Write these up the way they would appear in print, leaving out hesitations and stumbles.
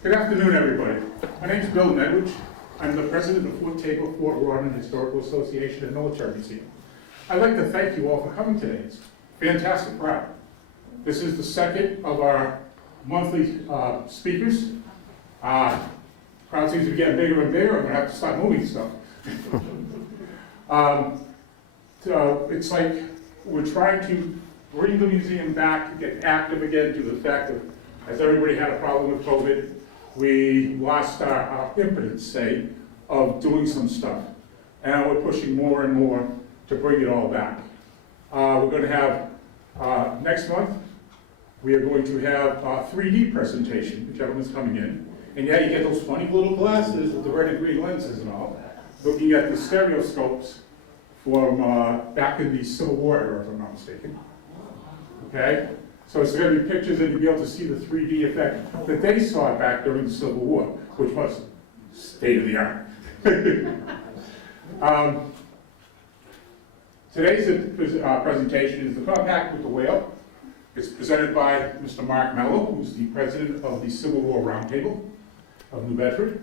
Good afternoon, everybody. My name is Bill Nedwich. I'm the president of Fort Taber, Fort Rawdon Historical Association and Military Museum. I'd like to thank you all for coming today. It's a fantastic crowd. This is the second of our monthly speakers. Crowd seems to be getting bigger and bigger. I'm going to have to start moving stuff. So it's like we're trying to bring the museum back, get active again due to the fact that, as everybody had a problem with COVID, we lost our impotence, say, of doing some stuff. And we're pushing more and more to bring it all back. We're going to have, next month, we are going to have a 3D presentation. The gentleman's coming in. And yeah, you get those funny little glasses with the red and green lenses and all, looking at the stereoscopes from back in the Civil War era, if I'm not mistaken. Okay? So it's going to be pictures and you'll be able to see the 3D effect that they saw back during the Civil War, which was state of the art. Today's presentation is the Compact with the Whale. It's presented by Mr. Mark Mello, who's the president of the Civil War Roundtable of New Bedford.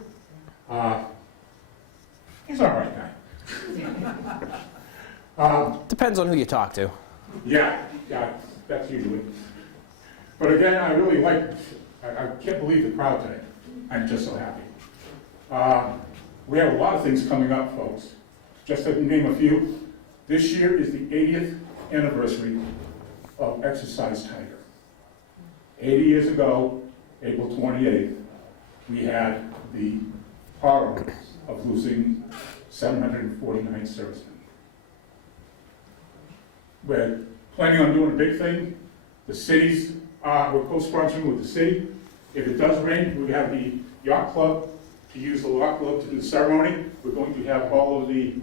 He's all right guy. Depends on who you talk to. Yeah, that's usually. But again, I really like, I can't believe the crowd today. I'm just so happy. We have a lot of things coming up, folks. Just to name a few, this year is the 80th anniversary of Exercise Tiger. 80 years ago, April 28th, we had the horror of losing 749 servicemen. We're planning on doing a big thing. The cities, we're co-sponsoring with the city. If it does rain, we have the yacht club to use the yacht club to do the ceremony. We're going to have all of the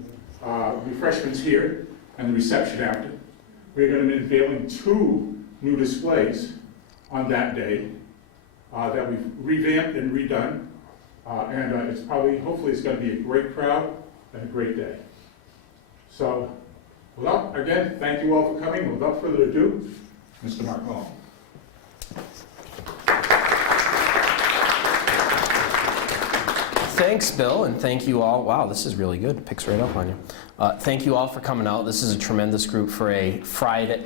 refreshments here and the reception after. We're going to be unveiling 2 new displays on that day that we've revamped and redone. And it's probably, hopefully it's going to be a great crowd and a great day. So, again, thank you all for coming. Without further ado, Mr. Mark Mello. Thanks, Bill, and thank you all. Wow, this is really good. It picks right up on you. Thank you all for coming out. This is a tremendous group for a Friday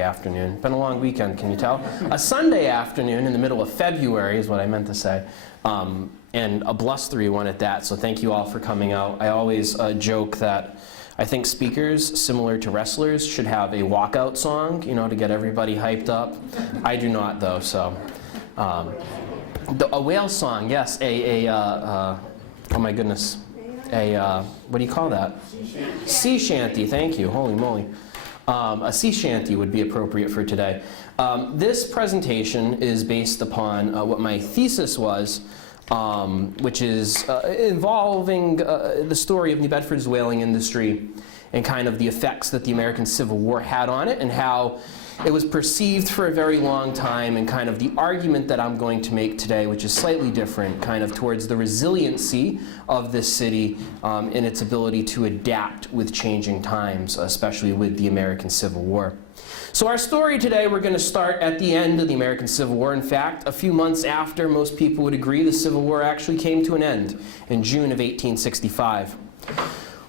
afternoon. Been a long weekend, can you tell? A Sunday afternoon in the middle of February is what I meant to say. And a blustery one at that, so thank you all for coming out. I always joke that I think speakers, similar to wrestlers, should have a walkout song, you know, to get everybody hyped up. I do not, though, so. A whale song, yes, oh my goodness, what do you call that? Sea shanty, thank you, holy moly. A sea shanty would be appropriate for today. This presentation is based upon what my thesis was, which is involving the story of New Bedford's whaling industry and kind of the effects that the American Civil War had on it and how it was perceived for a very long time, and kind of the argument that I'm going to make today, which is slightly different, kind of towards the resiliency of this city and its ability to adapt with changing times, especially with the American Civil War. So our story today, we're going to start at the end of the American Civil War. In fact, a few months after most people would agree the Civil War actually came to an end in June of 1865.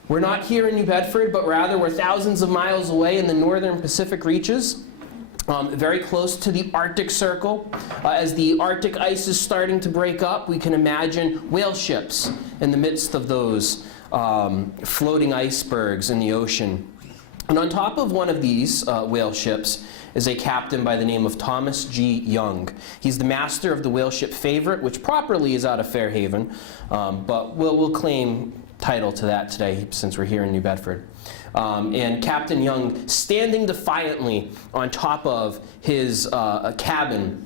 We're not here in New Bedford, but rather we're thousands of miles away in the northern Pacific reaches, very close to the Arctic Circle. As the Arctic ice is starting to break up, we can imagine whale ships in the midst of those floating icebergs in the ocean. And on top of one of these whale ships is a captain by the name of Thomas G. Young. He's the master of the whale ship Favorite, which properly is out of Fairhaven, but we'll claim title to that today since we're here in New Bedford. And Captain Young, standing defiantly on top of his cabin,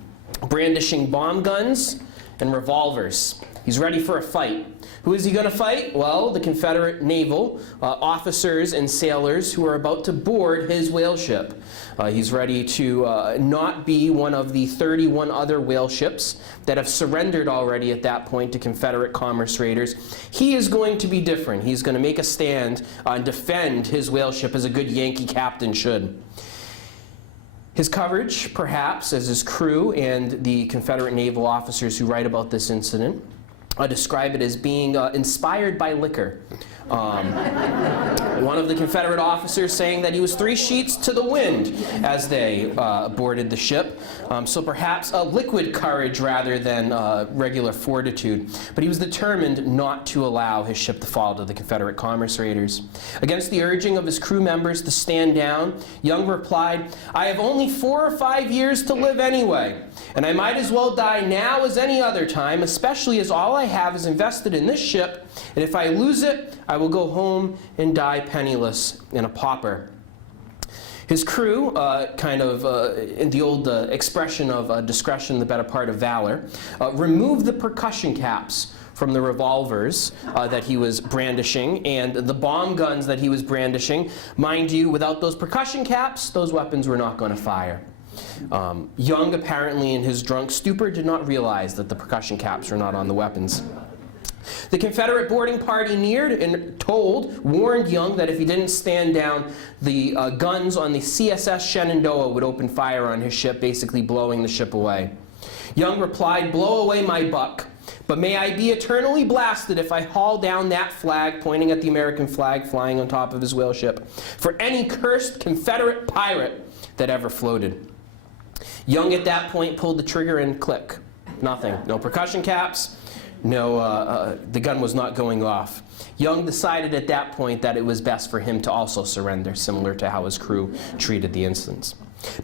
brandishing bomb guns and revolvers. He's ready for a fight. Who is he going to fight? Well, the Confederate naval officers and sailors who are about to board his whale ship. He's ready to not be one of the 31 other whale ships that have surrendered already at that point to Confederate commerce raiders. He is going to be different. He's going to make a stand and defend his whale ship as a good Yankee captain should. His coverage, perhaps, as his crew and the Confederate naval officers who write about this incident describe it as being inspired by liquor. One of the Confederate officers saying that he was 3 sheets to the wind as they boarded the ship. So perhaps a liquid courage rather than regular fortitude. But he was determined not to allow his ship to fall to the Confederate commerce raiders. Against the urging of his crew members to stand down, Young replied, "I have only 4 or 5 years to live anyway, and I might as well die now as any other time, especially as all I have is invested in this ship, and if I lose it, I will go home and die penniless and a pauper." His crew, in the old expression of discretion, the better part of valor, removed the percussion caps from the revolvers that he was brandishing and the bomb guns that he was brandishing. Mind you, without those percussion caps, those weapons were not going to fire. Young, apparently in his drunk stupor, did not realize that the percussion caps were not on the weapons. The Confederate boarding party neared and warned Young that if he didn't stand down, the guns on the CSS Shenandoah would open fire on his ship, basically blowing the ship away. Young replied, "Blow away my buck, but may I be eternally blasted if I haul down that flag," pointing at the American flag flying on top of his whale ship, "for any cursed Confederate pirate that ever floated." Young at that point pulled the trigger and click. Nothing. No percussion caps. No, the gun was not going off. Young decided at that point that it was best for him to also surrender, similar to how his crew treated the instance.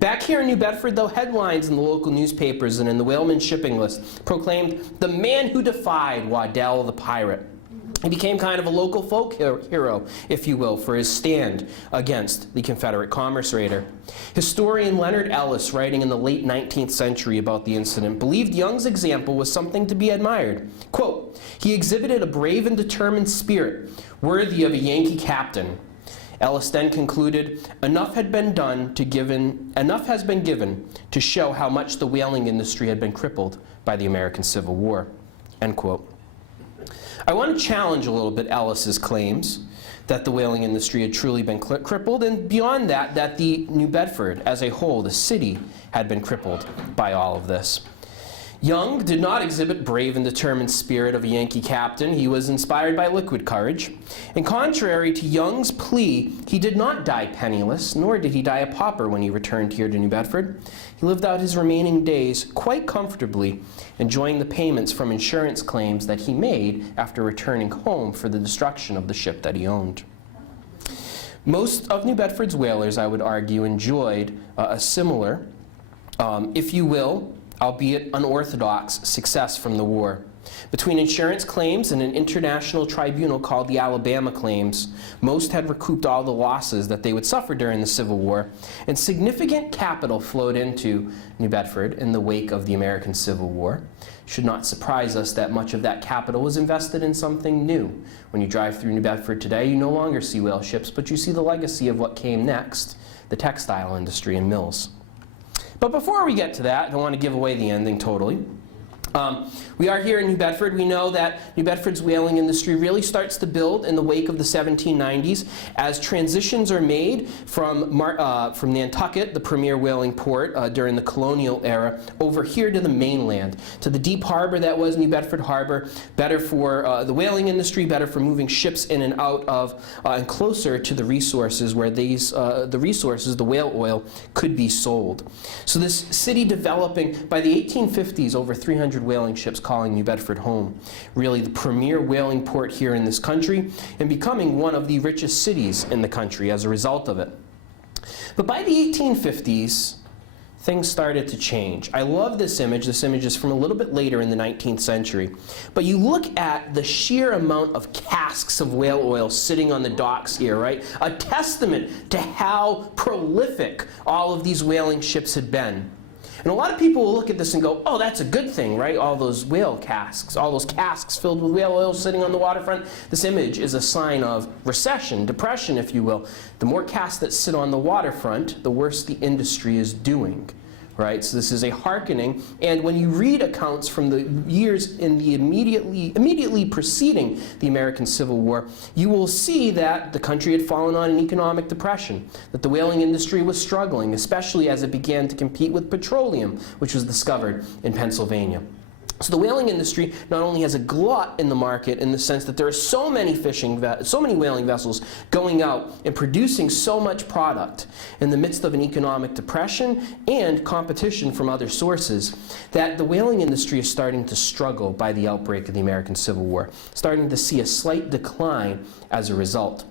Back here in New Bedford, though, headlines in the local newspapers and in the whaleman shipping list proclaimed the man who defied Waddell the pirate. He became kind of a local folk hero, if you will, for his stand against the Confederate commerce raider. Historian Leonard Ellis, writing in the late 19th century about the incident, believed Young's example was something to be admired. Quote, "He exhibited a brave and determined spirit, worthy of a Yankee captain." Ellis then concluded, enough has been given to show how much the whaling industry had been crippled by the American Civil War." End quote. I want to challenge a little bit Ellis's claims that the whaling industry had truly been crippled, and beyond that, that the New Bedford as a whole, the city, had been crippled by all of this. Young did not exhibit brave and determined spirit of a Yankee captain. He was inspired by liquid courage. And contrary to Young's plea, he did not die penniless, nor did he die a pauper when he returned here to New Bedford. He lived out his remaining days quite comfortably, enjoying the payments from insurance claims that he made after returning home for the destruction of the ship that he owned. Most of New Bedford's whalers, I would argue, enjoyed a similar, if you will, albeit unorthodox, success from the war. Between insurance claims and an international tribunal called the Alabama Claims, most had recouped all the losses that they would suffer during the Civil War, and significant capital flowed into New Bedford in the wake of the American Civil War. It should not surprise us that much of that capital was invested in something new. When you drive through New Bedford today, you no longer see whale ships, but you see the legacy of what came next, the textile industry and mills. But before we get to that, I don't want to give away the ending totally. We are here in New Bedford. We know that New Bedford's whaling industry really starts to build in the wake of the 1790s as transitions are made from Nantucket, the premier whaling port during the colonial era, over here to the mainland, to the deep harbor that was New Bedford Harbor, better for the whaling industry, better for moving ships in and out of, and closer to the resources where the whale oil, could be sold. So this city developing, by the 1850s, over 300 whaling ships calling New Bedford home. Really the premier whaling port here in this country, and becoming one of the richest cities in the country as a result of it. But by the 1850s, things started to change. I love this image. This image is from a little bit later in the 19th century. But you look at the sheer amount of casks of whale oil sitting on the docks here, right? A testament to how prolific all of these whaling ships had been. And a lot of people will look at this and go, oh, that's a good thing, right? All those whale casks, all those casks filled with whale oil sitting on the waterfront. This image is a sign of recession, depression, if you will. The more casks that sit on the waterfront, the worse the industry is doing, right? So this is a hearkening, and when you read accounts from the years in the immediately preceding the American Civil War, you will see that the country had fallen on an economic depression, that the whaling industry was struggling, especially as it began to compete with petroleum, which was discovered in Pennsylvania. So the whaling industry not only has a glut in the market in the sense that there are so many whaling vessels going out and producing so much product in the midst of an economic depression and competition from other sources, that the whaling industry is starting to struggle by the outbreak of the American Civil War, starting to see a slight decline as a result.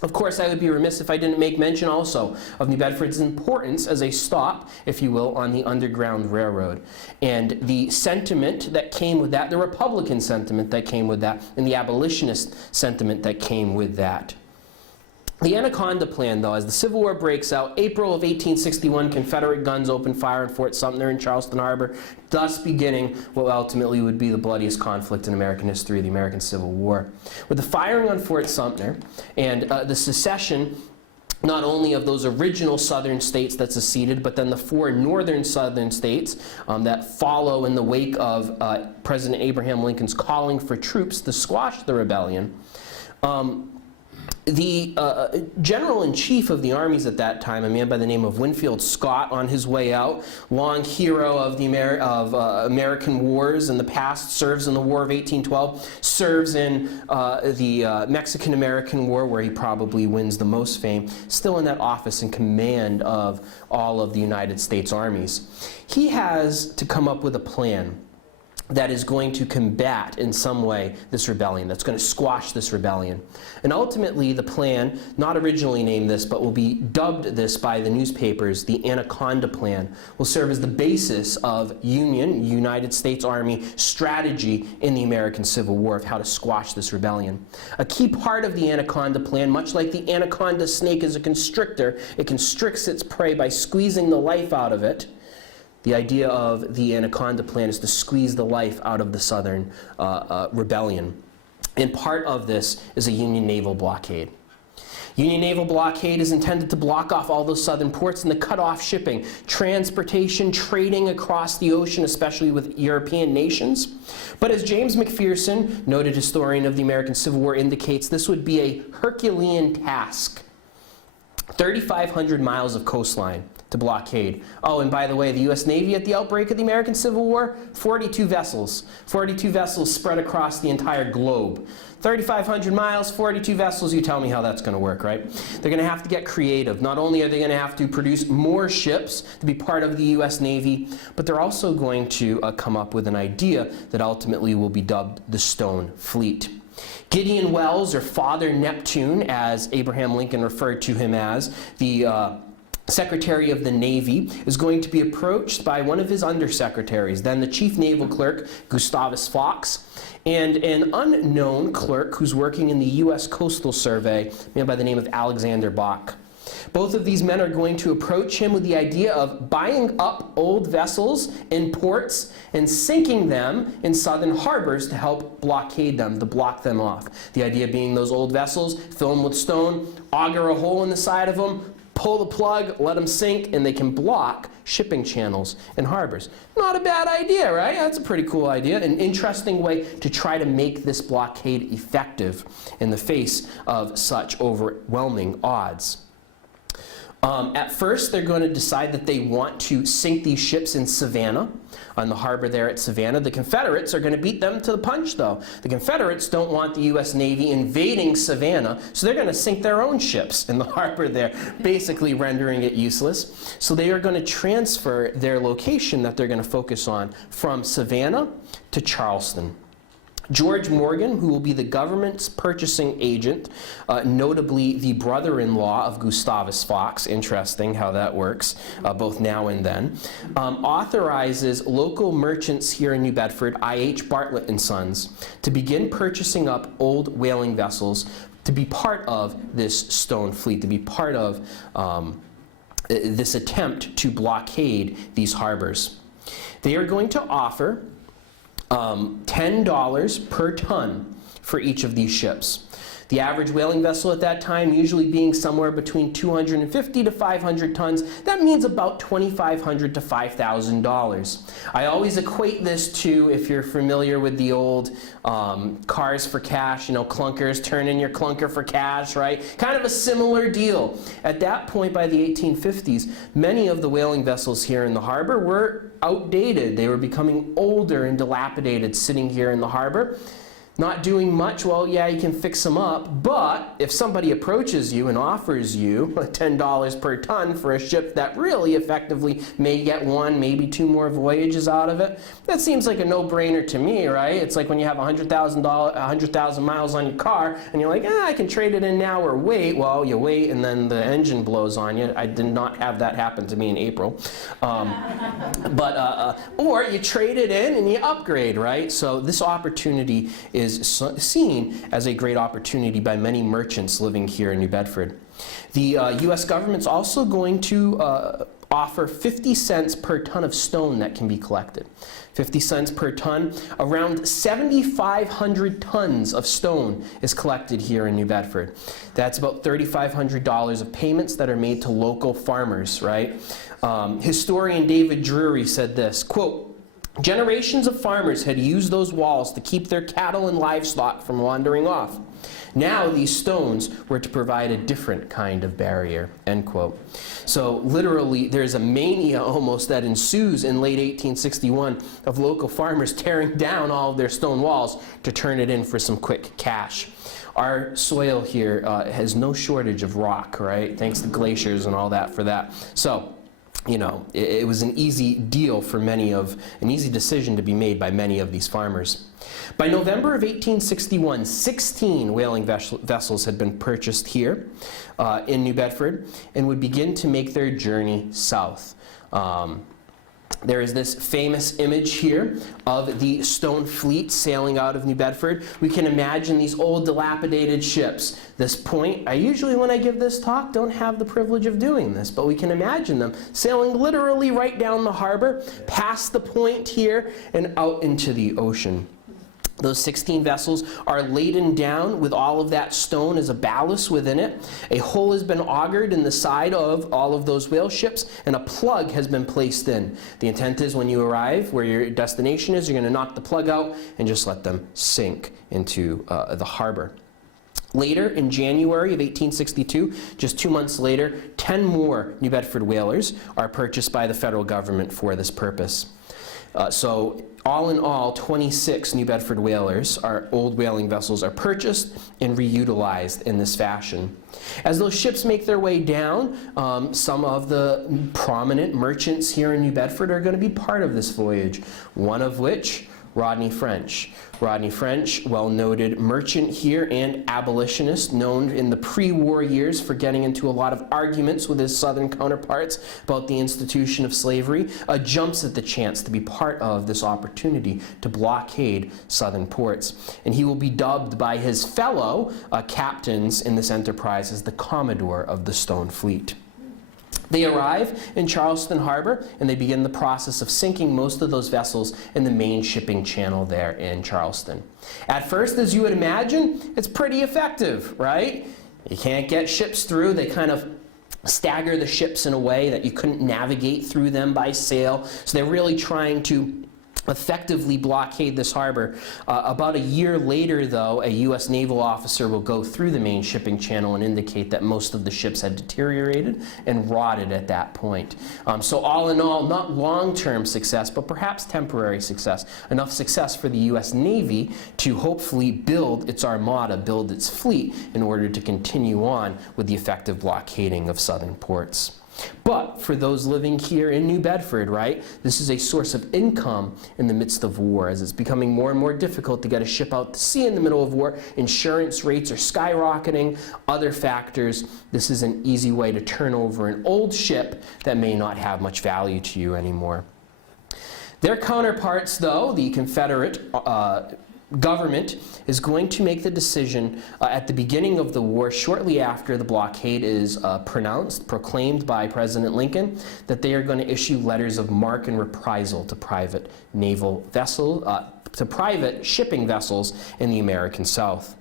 Of course, I would be remiss if I didn't make mention also of New Bedford's importance as a stop, if you will, on the Underground Railroad. And the sentiment that came with that, the Republican sentiment that came with that, and the abolitionist sentiment that came with that. The Anaconda Plan, though, as the Civil War breaks out, April of 1861, Confederate guns open fire on Fort Sumter in Charleston Harbor, thus beginning what ultimately would be the bloodiest conflict in American history, the American Civil War. With the firing on Fort Sumter and the secession, not only of those original southern states that seceded, but then the 4 northern southern states that follow in the wake of President Abraham Lincoln's calling for troops to squash the rebellion. The general-in-chief of the armies at that time, a man by the name of Winfield Scott, on his way out, long hero of the American wars in the past, serves in the War of 1812, serves in the Mexican-American War, where he probably wins the most fame, still in that office in command of all of the United States armies. He has to come up with a plan that is going to combat in some way this rebellion, that's going to squash this rebellion. And ultimately the plan, not originally named this, but will be dubbed this by the newspapers, the Anaconda Plan, will serve as the basis of United States Army strategy in the American Civil War of how to squash this rebellion. A key part of the Anaconda Plan, much like the anaconda snake is a constrictor, it constricts its prey by squeezing the life out of it. The idea of the Anaconda Plan is to squeeze the life out of the Southern rebellion. And part of this is a Union naval blockade. Union naval blockade is intended to block off all those southern ports and to cut off shipping, transportation, trading across the ocean, especially with European nations. But as James McPherson, noted historian of the American Civil War, indicates, this would be a Herculean task. 3,500 miles of coastline to blockade. Oh, and by the way, the U.S. Navy at the outbreak of the American Civil War, 42 vessels. 42 vessels spread across the entire globe. 3,500 miles, 42 vessels, you tell me how that's going to work, right? They're going to have to get creative. Not only are they going to have to produce more ships to be part of the U.S. Navy, but they're also going to come up with an idea that ultimately will be dubbed the Stone Fleet. Gideon Welles, or Father Neptune, as Abraham Lincoln referred to him as, the Secretary of the Navy, is going to be approached by one of his undersecretaries, then the Chief Naval Clerk, Gustavus Fox, and an unknown clerk who's working in the U.S. Coastal Survey, a man by the name of Alexander Bach. Both of these men are going to approach him with the idea of buying up old vessels in ports and sinking them in southern harbors to help blockade them, to block them off. The idea being those old vessels, fill them with stone, auger a hole in the side of them, pull the plug, let them sink, and they can block shipping channels and harbors. Not a bad idea, right? That's a pretty cool idea. An interesting way to try to make this blockade effective in the face of such overwhelming odds. At first, they're going to decide that they want to sink these ships in Savannah, on the harbor there at Savannah. The Confederates are going to beat them to the punch, though. The Confederates don't want the U.S. Navy invading Savannah, so they're going to sink their own ships in the harbor there, basically rendering it useless. So they are going to transfer their location that they're going to focus on from Savannah to Charleston. George Morgan, who will be the government's purchasing agent, notably the brother-in-law of Gustavus Fox, interesting how that works, both now and then, authorizes local merchants here in New Bedford, I.H. Bartlett and Sons, to begin purchasing up old whaling vessels to be part of this Stone Fleet, to be part of this attempt to blockade these harbors. They are going to offer $10 per ton for each of these ships. The average whaling vessel at that time usually being somewhere between 250 to 500 tons. That means about $2,500 to $5,000. I always equate this to, if you're familiar with the old cars for cash, you know, clunkers, turn in your clunker for cash, right? Kind of a similar deal. At that point, by the 1850s, many of the whaling vessels here in the harbor were outdated. They were becoming older and dilapidated sitting here in the harbor. Not doing much. Well, yeah, you can fix them up, but if somebody approaches you and offers you $10 per ton for a ship that really effectively may get one, maybe two more voyages out of it, that seems like a no-brainer to me, right? It's like when you have 100,000 miles on your car, and you're like, I can trade it in now or wait. Well, you wait, and then the engine blows on you. I did not have that happen to me in April. Or you trade it in and you upgrade, right? So this opportunity is seen as a great opportunity by many merchants living here in New Bedford. The U.S. government's also going to offer 50 cents per ton of stone that can be collected. 50 cents per ton. Around 7,500 tons of stone is collected here in New Bedford. That's about $3,500 of payments that are made to local farmers, right? Historian David Drury said this, quote, "Generations of farmers had used those walls to keep their cattle and livestock from wandering off. Now these stones were to provide a different kind of barrier," end quote. So literally there's a mania almost that ensues in late 1861 of local farmers tearing down all of their stone walls to turn it in for some quick cash. Our soil here has no shortage of rock, right? Thanks to glaciers and all that for that. So, you know, it was an easy deal for an easy decision to be made by many of these farmers. By November of 1861, 16 whaling vessels had been purchased here in New Bedford and would begin to make their journey south. There is this famous image here of the stone fleet sailing out of New Bedford. We can imagine these old dilapidated ships. This point, I usually when I give this talk don't have the privilege of doing this, but we can imagine them sailing literally right down the harbor, past the point here, and out into the ocean. Those 16 vessels are laden down with all of that stone as a ballast within it. A hole has been augured in the side of all of those whale ships, and a plug has been placed in. The intent is when you arrive where your destination is, you're going to knock the plug out and just let them sink into the harbor. Later, in January of 1862, just 2 months later, 10 more New Bedford whalers are purchased by the federal government for this purpose. So all in all, 26 New Bedford whalers, our old whaling vessels, are purchased and reutilized in this fashion. As those ships make their way down, some of the prominent merchants here in New Bedford are going to be part of this voyage, one of which, Rodney French. Rodney French, well-noted merchant here and abolitionist, known in the pre-war years for getting into a lot of arguments with his southern counterparts about the institution of slavery, jumps at the chance to be part of this opportunity to blockade southern ports. And he will be dubbed by his fellow captains in this enterprise as the Commodore of the Stone Fleet. They arrive in Charleston Harbor, and they begin the process of sinking most of those vessels in the main shipping channel there in Charleston. At first, as you would imagine, it's pretty effective, right? You can't get ships through. They kind of stagger the ships in a way that you couldn't navigate through them by sail. So they're really trying to effectively blockade this harbor. About a year later, though, a U.S. naval officer will go through the main shipping channel and indicate that most of the ships had deteriorated and rotted at that point. So all in all, not long-term success, but perhaps temporary success. Enough success for the U.S. Navy to hopefully build its armada, build its fleet, in order to continue on with the effective blockading of southern ports. But for those living here in New Bedford, right, this is a source of income in the midst of war, as it's becoming more and more difficult to get a ship out to sea in the middle of war. Insurance rates are skyrocketing, other factors. This is an easy way to turn over an old ship that may not have much value to you anymore. Their counterparts, though, the Confederate government, is going to make the decision at the beginning of the war, shortly after the blockade is proclaimed by President Lincoln, that they are going to issue letters of marque and reprisal to private naval private shipping vessels in the American South.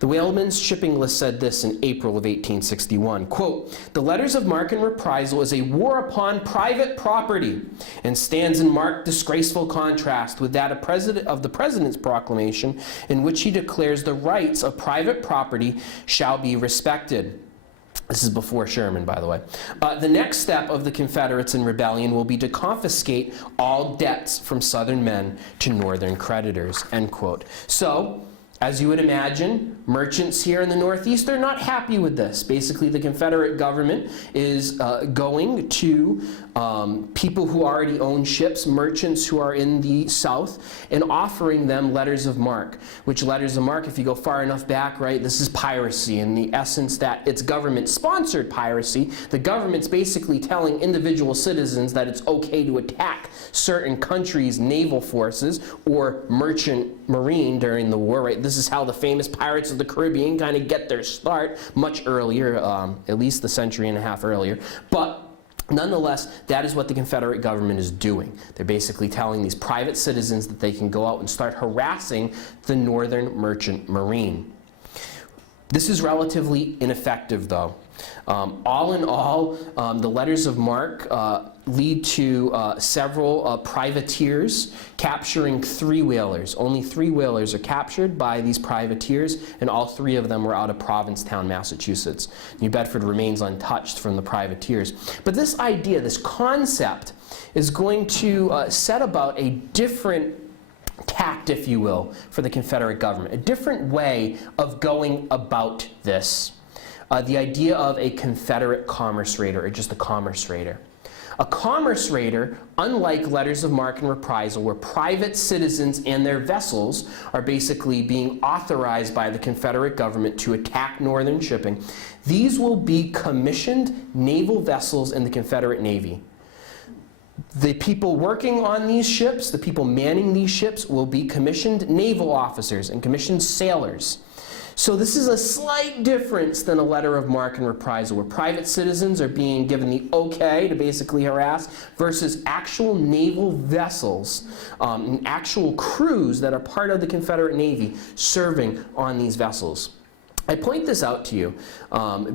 The whalemen's shipping list said this in April of 1861, quote, "The letters of marque and reprisal is a war upon private property and stands in marked disgraceful contrast with that of the President's proclamation in which he declares the rights of private property shall be respected." This is before Sherman, by the way. The next step of the Confederates in rebellion will be to confiscate all debts from Southern men to Northern creditors, end quote. So, as you would imagine, merchants here in the Northeast are not happy with this. Basically, the Confederate government is going to people who already own ships, merchants who are in the South, and offering them letters of marque. Which letters of marque, if you go far enough back, right, this is piracy in the essence that it's government-sponsored piracy. The government's basically telling individual citizens that it's okay to attack certain countries' naval forces or merchant marine during the war, right? This is how the famous Pirates of the Caribbean kind of get their start much earlier, at least a century and a half earlier. But nonetheless, that is what the Confederate government is doing. They're basically telling these private citizens that they can go out and start harassing the Northern merchant marine. This is relatively ineffective, though. All in all, the letters of marque lead to several privateers capturing 3 whalers. Only 3 whalers are captured by these privateers, and all 3 of them were out of Provincetown, Massachusetts. New Bedford remains untouched from the privateers. But this idea, this concept, is going to set about a different tact, if you will, for the Confederate government, a different way of going about this. The idea of a Confederate commerce raider, or just a commerce raider. A commerce raider, unlike letters of marque and reprisal, where private citizens and their vessels are basically being authorized by the Confederate government to attack Northern shipping, these will be commissioned naval vessels in the Confederate Navy. The people working on these ships, the people manning these ships, will be commissioned naval officers and commissioned sailors. So this is a slight difference than a letter of marque and reprisal, where private citizens are being given the okay to basically harass, versus actual naval vessels and actual crews that are part of the Confederate Navy serving on these vessels. I point this out to you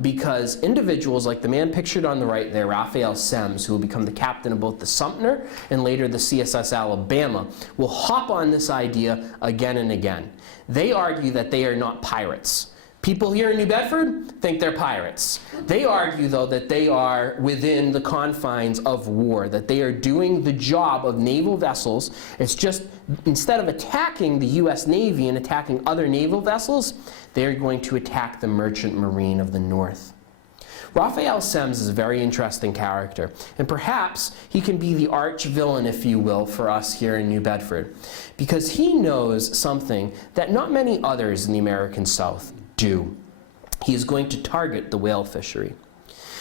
because individuals like the man pictured on the right there, Raphael Semmes, who will become the captain of both the Sumter and later the CSS Alabama, will hop on this idea again and again. They argue that they are not pirates. People here in New Bedford think they're pirates. They argue, though, that they are within the confines of war, that they are doing the job of naval vessels. It's just, instead of attacking the U.S. Navy and attacking other naval vessels, they're going to attack the merchant marine of the North. Raphael Semmes is a very interesting character, and perhaps he can be the arch villain, if you will, for us here in New Bedford, because he knows something that not many others in the American South do. He is going to target the whale fishery.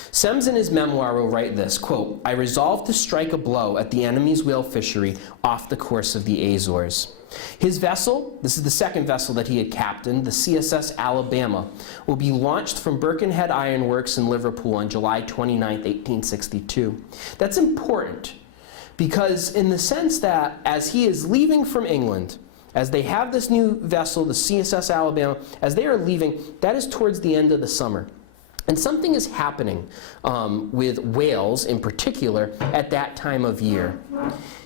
Semmes in his memoir will write this, quote, "I resolved to strike a blow at the enemy's whale fishery off the course of the Azores. His vessel, this is the second vessel that he had captained, the CSS Alabama, will be launched from Birkenhead Iron Works in Liverpool on July 29, 1862. That's important because in the sense that as he is leaving from England, as they have this new vessel, the CSS Alabama, as they are leaving, that is towards the end of the summer. And something is happening with whales in particular at that time of year.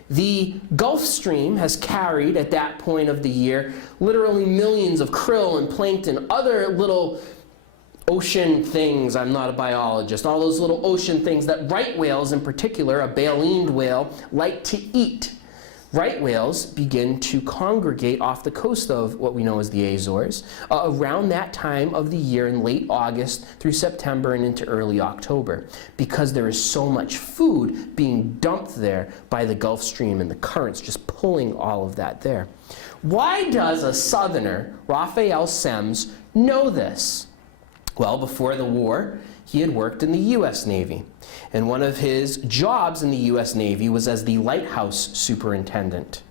The Gulf Stream has carried, at that point of the year, literally millions of krill and plankton, other little ocean things. I'm not a biologist. All those little ocean things that right whales in particular, a baleen whale, like to eat. Right whales begin to congregate off the coast of what we know as the Azores around that time of the year in late August through September and into early October, because there is so much food being dumped there by the Gulf Stream and the currents just pulling all of that there. Why does a Southerner, Raphael Semmes, know this? Well, before the war, he had worked in the U.S. Navy. And one of his jobs in the U.S. Navy was as the lighthouse superintendent.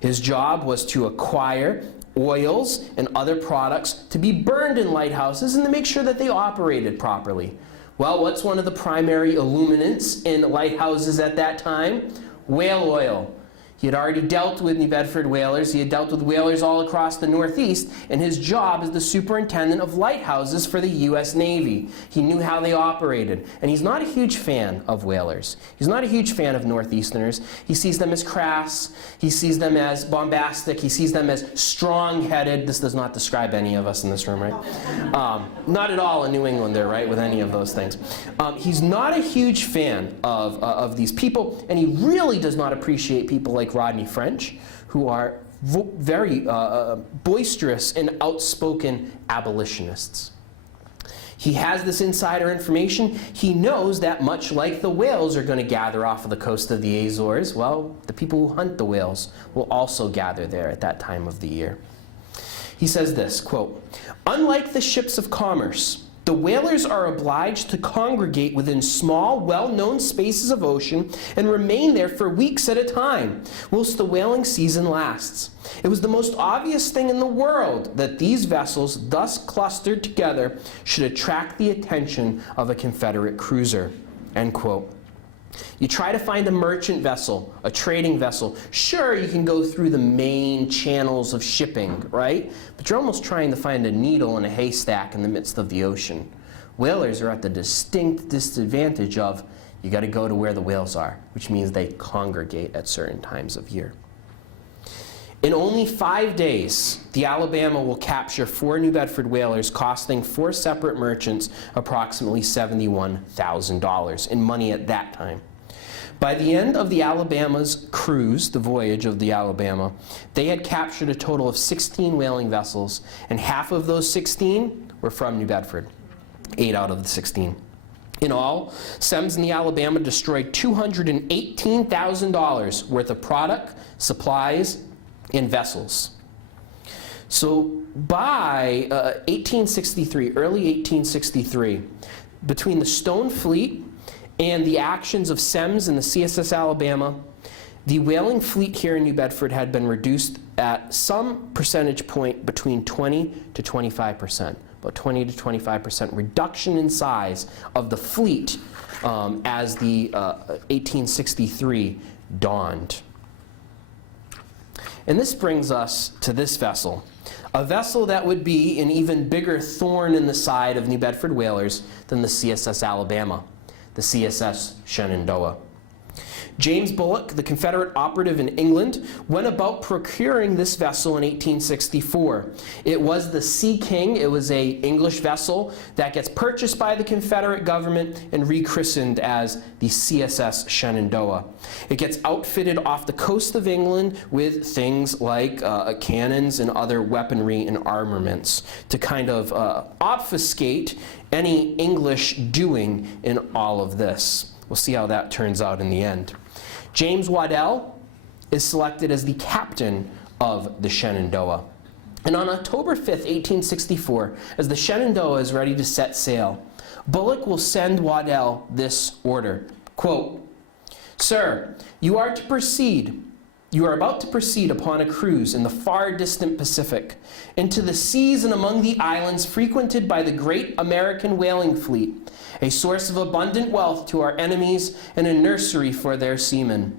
His job was to acquire oils and other products to be burned in lighthouses and to make sure that they operated properly. Well, what's one of the primary illuminants in lighthouses at that time? Whale oil. He had already dealt with New Bedford whalers. He had dealt with whalers all across the Northeast, and his job is the superintendent of lighthouses for the U.S. Navy. He knew how they operated, and he's not a huge fan of whalers. He's not a huge fan of Northeasterners. He sees them as crass. He sees them as bombastic. He sees them as strong-headed. This does not describe any of us in this room, right? Not at all a New Englander, right, with any of those things. He's not a huge fan of these people, and he really does not appreciate people like Rodney French, who are very boisterous and outspoken abolitionists. He has this insider information. He knows that much like the whales are going to gather off of the coast of the Azores, well, the people who hunt the whales will also gather there at that time of the year. He says this, quote, "Unlike the ships of commerce, the whalers are obliged to congregate within small, well-known spaces of ocean and remain there for weeks at a time, whilst the whaling season lasts. It was the most obvious thing in the world that these vessels, thus clustered together, should attract the attention of a Confederate cruiser." End quote. You try to find a merchant vessel, a trading vessel. Sure, you can go through the main channels of shipping, right? But you're almost trying to find a needle in a haystack in the midst of the ocean. Whalers are at the distinct disadvantage of you got to go to where the whales are, which means they congregate at certain times of year. In only 5 days, the Alabama will capture 4 New Bedford whalers, costing 4 separate merchants approximately $71,000 in money at that time. By the end of the Alabama's cruise, the voyage of the Alabama, they had captured a total of 16 whaling vessels, and half of those 16 were from New Bedford, 8 out of the 16. In all, Semmes and the Alabama destroyed $218,000 worth of product, supplies, and vessels. So by 1863, early 1863, between the Stone Fleet and the actions of Semmes and the CSS Alabama, the whaling fleet here in New Bedford had been reduced at some percentage point between 20 to 25%, about 20 to 25% reduction in size of the fleet as the 1863 dawned. And this brings us to this vessel, a vessel that would be an even bigger thorn in the side of New Bedford whalers than the CSS Alabama, the CSS Shenandoah. James Bullock, the Confederate operative in England, went about procuring this vessel in 1864. It was the Sea King. It was an English vessel that gets purchased by the Confederate government and rechristened as the CSS Shenandoah. It gets outfitted off the coast of England with things like cannons and other weaponry and armaments to kind of obfuscate any English doing in all of this. We'll see how that turns out in the end. James Waddell is selected as the captain of the Shenandoah. And on October 5th, 1864, as the Shenandoah is ready to set sail, Bullock will send Waddell this order, quote, "Sir, you are about to proceed upon a cruise in the far distant Pacific, into the seas and among the islands frequented by the great American whaling fleet, a source of abundant wealth to our enemies and a nursery for their seamen.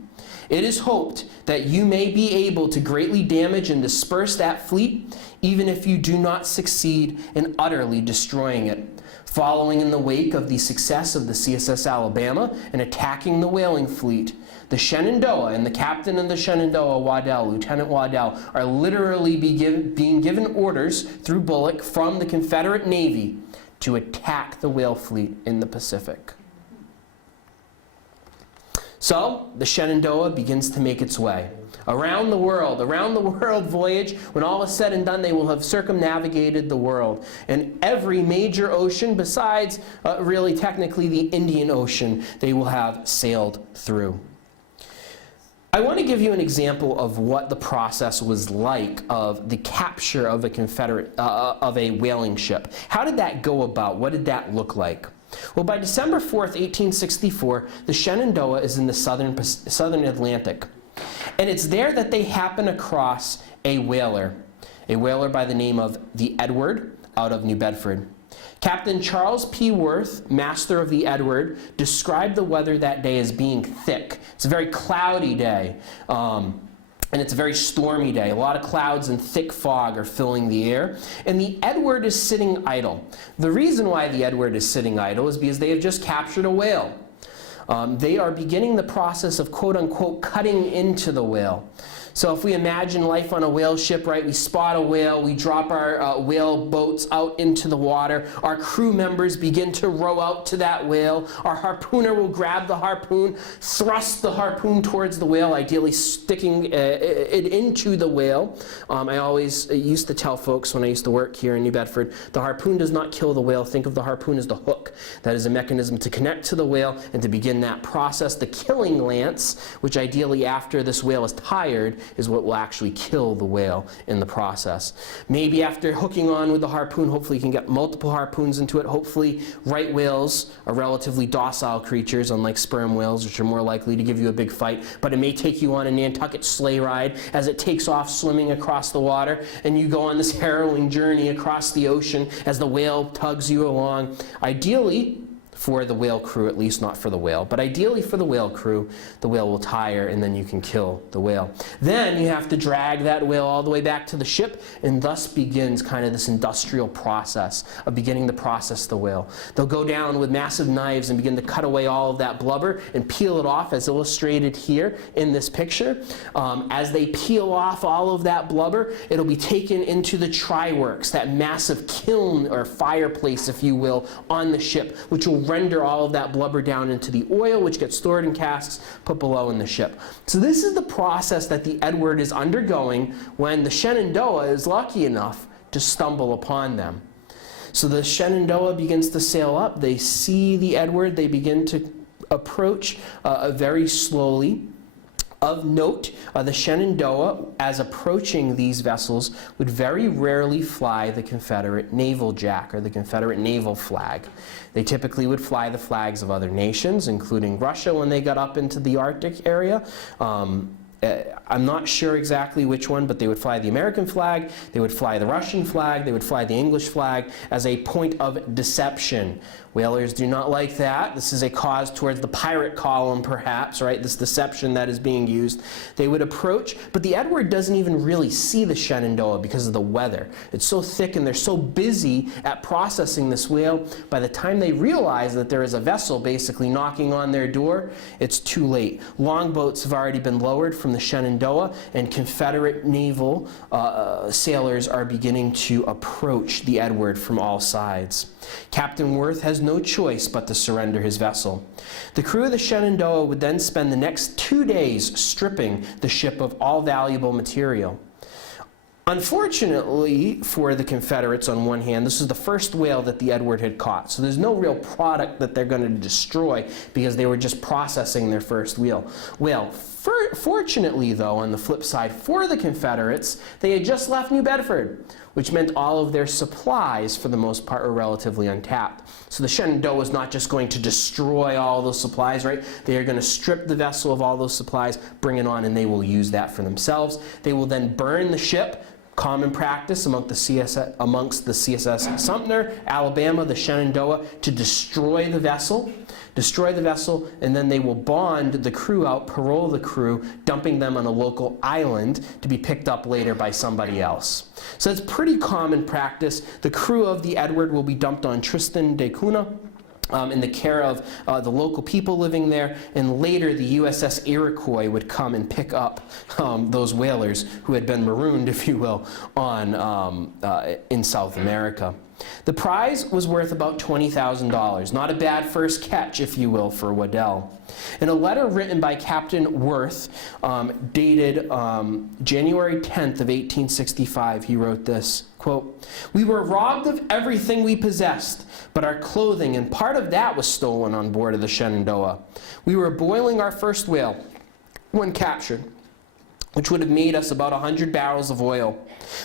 It is hoped that you may be able to greatly damage and disperse that fleet, even if you do not succeed in utterly destroying it. Following in the wake of the success of the CSS Alabama and attacking the whaling fleet, the Shenandoah and the captain of the Shenandoah, Waddell, Lieutenant Waddell, are literally being given orders through Bullock from the Confederate Navy to attack the whale fleet in the Pacific." So the Shenandoah begins to make its way around the world voyage. When all is said and done, they will have circumnavigated the world. And every major ocean besides, really technically the Indian Ocean, they will have sailed through. I want to give you an example of what the process was like of the capture of a Confederate, of a whaling ship. How did that go about? What did that look like? Well, by December 4th, 1864, the Shenandoah is in the southern Atlantic. And it's there that they happen across a whaler by the name of the Edward out of New Bedford. Captain Charles P. Worth, master of the Edward, described the weather that day as being thick. It's a very cloudy day. and it's a very stormy day. A lot of clouds and thick fog are filling the air, and the Edward is sitting idle. The reason why the Edward is sitting idle is because they have just captured a whale. They are beginning the process of quote-unquote cutting into the whale. So if we imagine life on a whale ship, right, we spot a whale, we drop our whale boats out into the water, our crew members begin to row out to that whale, our harpooner will grab the harpoon, thrust the harpoon towards the whale, ideally sticking it into the whale. I always used to tell folks when I used to work here in New Bedford, the harpoon does not kill the whale. Think of the harpoon as the hook. That is a mechanism to connect to the whale and to begin that process. The killing lance, which ideally after this whale is tired, is what will actually kill the whale in the process. Maybe after hooking on with the harpoon, hopefully you can get multiple harpoons into it. Hopefully right whales are relatively docile creatures, unlike sperm whales, which are more likely to give you a big fight. But it may take you on a Nantucket sleigh ride as it takes off swimming across the water, and you go on this harrowing journey across the ocean as the whale tugs you along. Ideally, for the whale crew, at least not for the whale, but ideally for the whale crew, the whale will tire and then you can kill the whale. Then you have to drag that whale all the way back to the ship, and thus begins kind of this industrial process of beginning to process the whale. They'll go down with massive knives and begin to cut away all of that blubber and peel it off, as illustrated here in this picture. As they peel off all of that blubber, it'll be taken into the try-works, that massive kiln or fireplace, if you will, on the ship, which will render all of that blubber down into the oil, which gets stored in casks put below in the ship. So this is the process that the Edward is undergoing when the Shenandoah is lucky enough to stumble upon them. So the Shenandoah begins to sail up. They see the Edward. They begin to approach very slowly. Of note, the Shenandoah, as approaching these vessels, would very rarely fly the Confederate naval jack or the Confederate naval flag. They typically would fly the flags of other nations, including Russia when they got up into the Arctic area. I'm not sure exactly which one, but they would fly the American flag, they would fly the Russian flag, they would fly the English flag as a point of deception. Whalers do not like that. This is a cause towards the pirate column, perhaps, right? This deception that is being used. They would approach, but the Edward doesn't even really see the Shenandoah because of the weather. It's so thick and they're so busy at processing this whale. By the time they realize that there is a vessel basically knocking on their door, it's too late. Longboats have already been lowered from the Shenandoah, and Confederate naval sailors are beginning to approach the Edward from all sides. Captain Worth has no choice but to surrender his vessel. The crew of the Shenandoah would then spend the next 2 days stripping the ship of all valuable material. Unfortunately for the Confederates, on one hand, this is the first whale that the Edward had caught, so there's no real product that they're going to destroy because they were just processing their first whale. Fortunately, though, on the flip side, for the Confederates, they had just left New Bedford, which meant all of their supplies, for the most part, were relatively untapped. So the Shenandoah was not just going to destroy all those supplies, right? They are going to strip the vessel of all those supplies, bring it on, and they will use that for themselves. They will then burn the ship. Common practice amongst the CSS Sumter, Alabama, the Shenandoah, to destroy the vessel, and then they will bond the crew out, parole the crew, dumping them on a local island to be picked up later by somebody else. So it's pretty common practice. The crew of the Edward will be dumped on Tristan da Cunha, in the care of the local people living there, and later the USS Iroquois would come and pick up those whalers who had been marooned, if you will, in South America. The prize was worth about $20,000. Not a bad first catch, if you will, for Waddell. In a letter written by Captain Worth, dated January 10th of 1865, he wrote this, quote, "We were robbed of everything we possessed, but our clothing, and part of that was stolen on board of the Shenandoah. We were boiling our first whale when captured, which would have made us about 100 barrels of oil.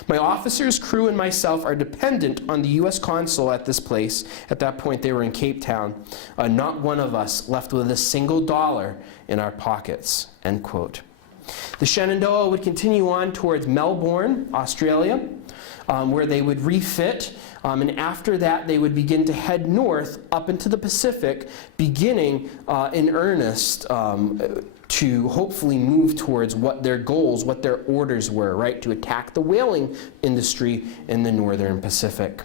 My officers, crew, and myself are dependent on the U.S. consul at this place." At that point, they were in Cape Town. "Not one of us left with a single dollar in our pockets," end quote. The Shenandoah would continue on towards Melbourne, Australia, where they would refit, and after that they would begin to head north up into the Pacific, beginning in earnest to hopefully move towards what their goals, what their orders were, right? To attack the whaling industry in the northern Pacific.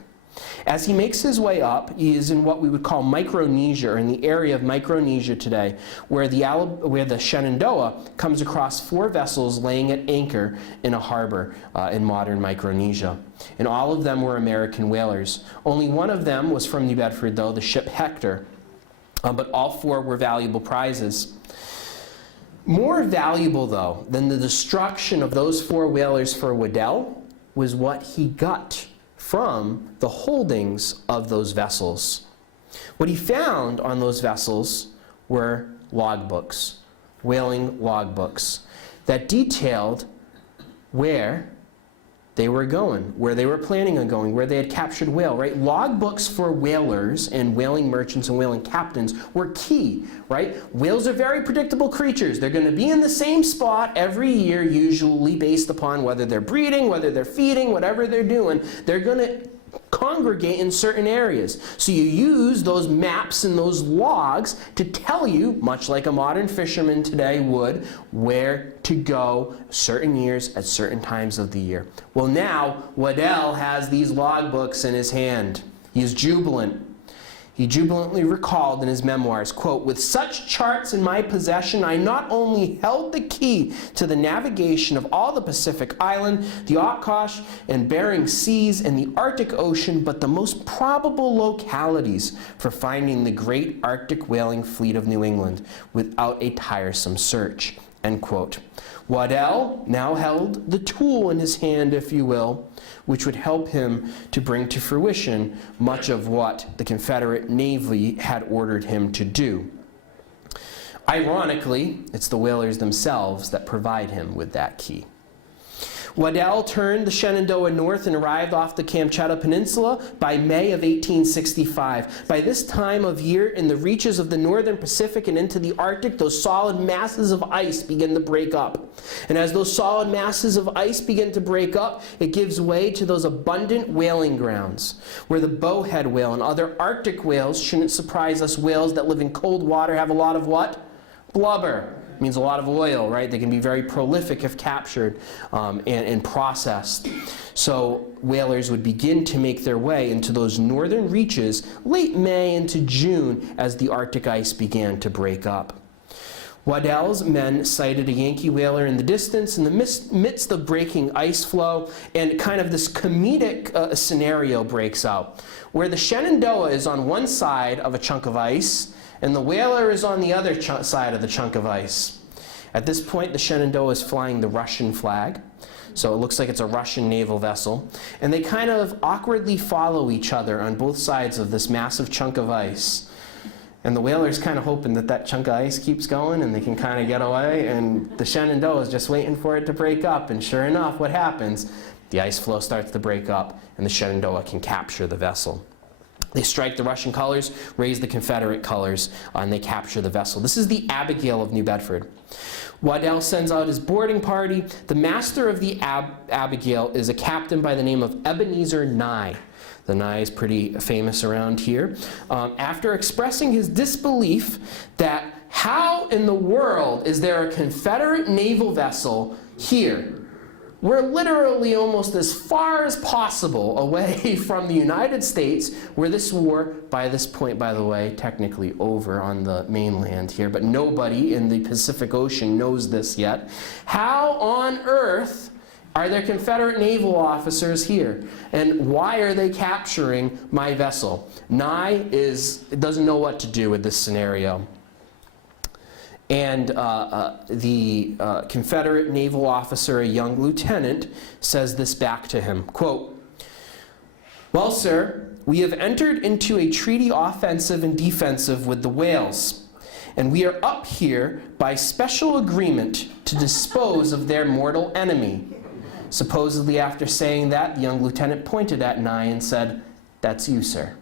As he makes his way up, he is in what we would call Micronesia, or in the area of Micronesia today, where the Shenandoah comes across 4 vessels laying at anchor in a harbor in modern Micronesia. And all of them were American whalers. Only one of them was from New Bedford, though, the ship Hector. But all 4 were valuable prizes. More valuable, though, than the destruction of those 4 whalers for Waddell was what he got from the holdings of those vessels. What he found on those vessels were logbooks, whaling logbooks, that detailed where they were going, where they were planning on going, where they had captured whale, right? Logbooks for whalers and whaling merchants and whaling captains were key, right? Whales are very predictable creatures. They're going to be in the same spot every year, usually based upon whether they're breeding, whether they're feeding, whatever they're doing. They're going to congregate in certain areas. So you use those maps and those logs to tell you, much like a modern fisherman today would, where to go certain years at certain times of the year. Well, now Waddell has these logbooks in his hand. He is jubilant. He jubilantly recalled in his memoirs, quote, "With such charts in my possession, I not only held the key to the navigation of all the Pacific Island, the Oshkosh and Bering Seas, and the Arctic Ocean, but the most probable localities for finding the great Arctic whaling fleet of New England without a tiresome search." End quote. Waddell now held the tool in his hand, if you will, which would help him to bring to fruition much of what the Confederate Navy had ordered him to do. Ironically, it's the whalers themselves that provide him with that key. Waddell turned the Shenandoah north and arrived off the Kamchatka Peninsula by May of 1865. By this time of year, in the reaches of the northern Pacific and into the Arctic, those solid masses of ice begin to break up. And as those solid masses of ice begin to break up, it gives way to those abundant whaling grounds, where the bowhead whale and other Arctic whales, shouldn't surprise us, whales that live in cold water have a lot of what? Blubber. Means a lot of oil, right? They can be very prolific if captured and processed. So whalers would begin to make their way into those northern reaches late May into June as the Arctic ice began to break up. Waddell's men sighted a Yankee whaler in the distance in the midst of breaking ice flow, and kind of this comedic scenario breaks out, where the Shenandoah is on one side of a chunk of ice, and the whaler is on the other side of the chunk of ice. At this point, the Shenandoah is flying the Russian flag, so it looks like it's a Russian naval vessel, and they kind of awkwardly follow each other on both sides of this massive chunk of ice. And the whaler's kind of hoping that that chunk of ice keeps going and they can kind of get away, and the Shenandoah is just waiting for it to break up, and sure enough, what happens? The ice flow starts to break up, and the Shenandoah can capture the vessel. They strike the Russian colors, raise the Confederate colors, and they capture the vessel. This is the Abigail of New Bedford. Waddell sends out his boarding party. The master of the Abigail is a captain by the name of Ebenezer Nye. The Nye is pretty famous around here. After expressing his disbelief that how in the world is there a Confederate naval vessel here? We're literally almost as far as possible away from the United States, where this war, by this point, by the way, technically over on the mainland here, but nobody in the Pacific Ocean knows this yet. How on earth are there Confederate naval officers here? And why are they capturing my vessel? Nye doesn't know what to do with this scenario. And the Confederate naval officer, a young lieutenant, says this back to him, quote, "Well, sir, we have entered into a treaty offensive and defensive with the whales, and we are up here by special agreement to dispose of their mortal enemy." Supposedly after saying that, the young lieutenant pointed at Nye and said, "That's you, sir."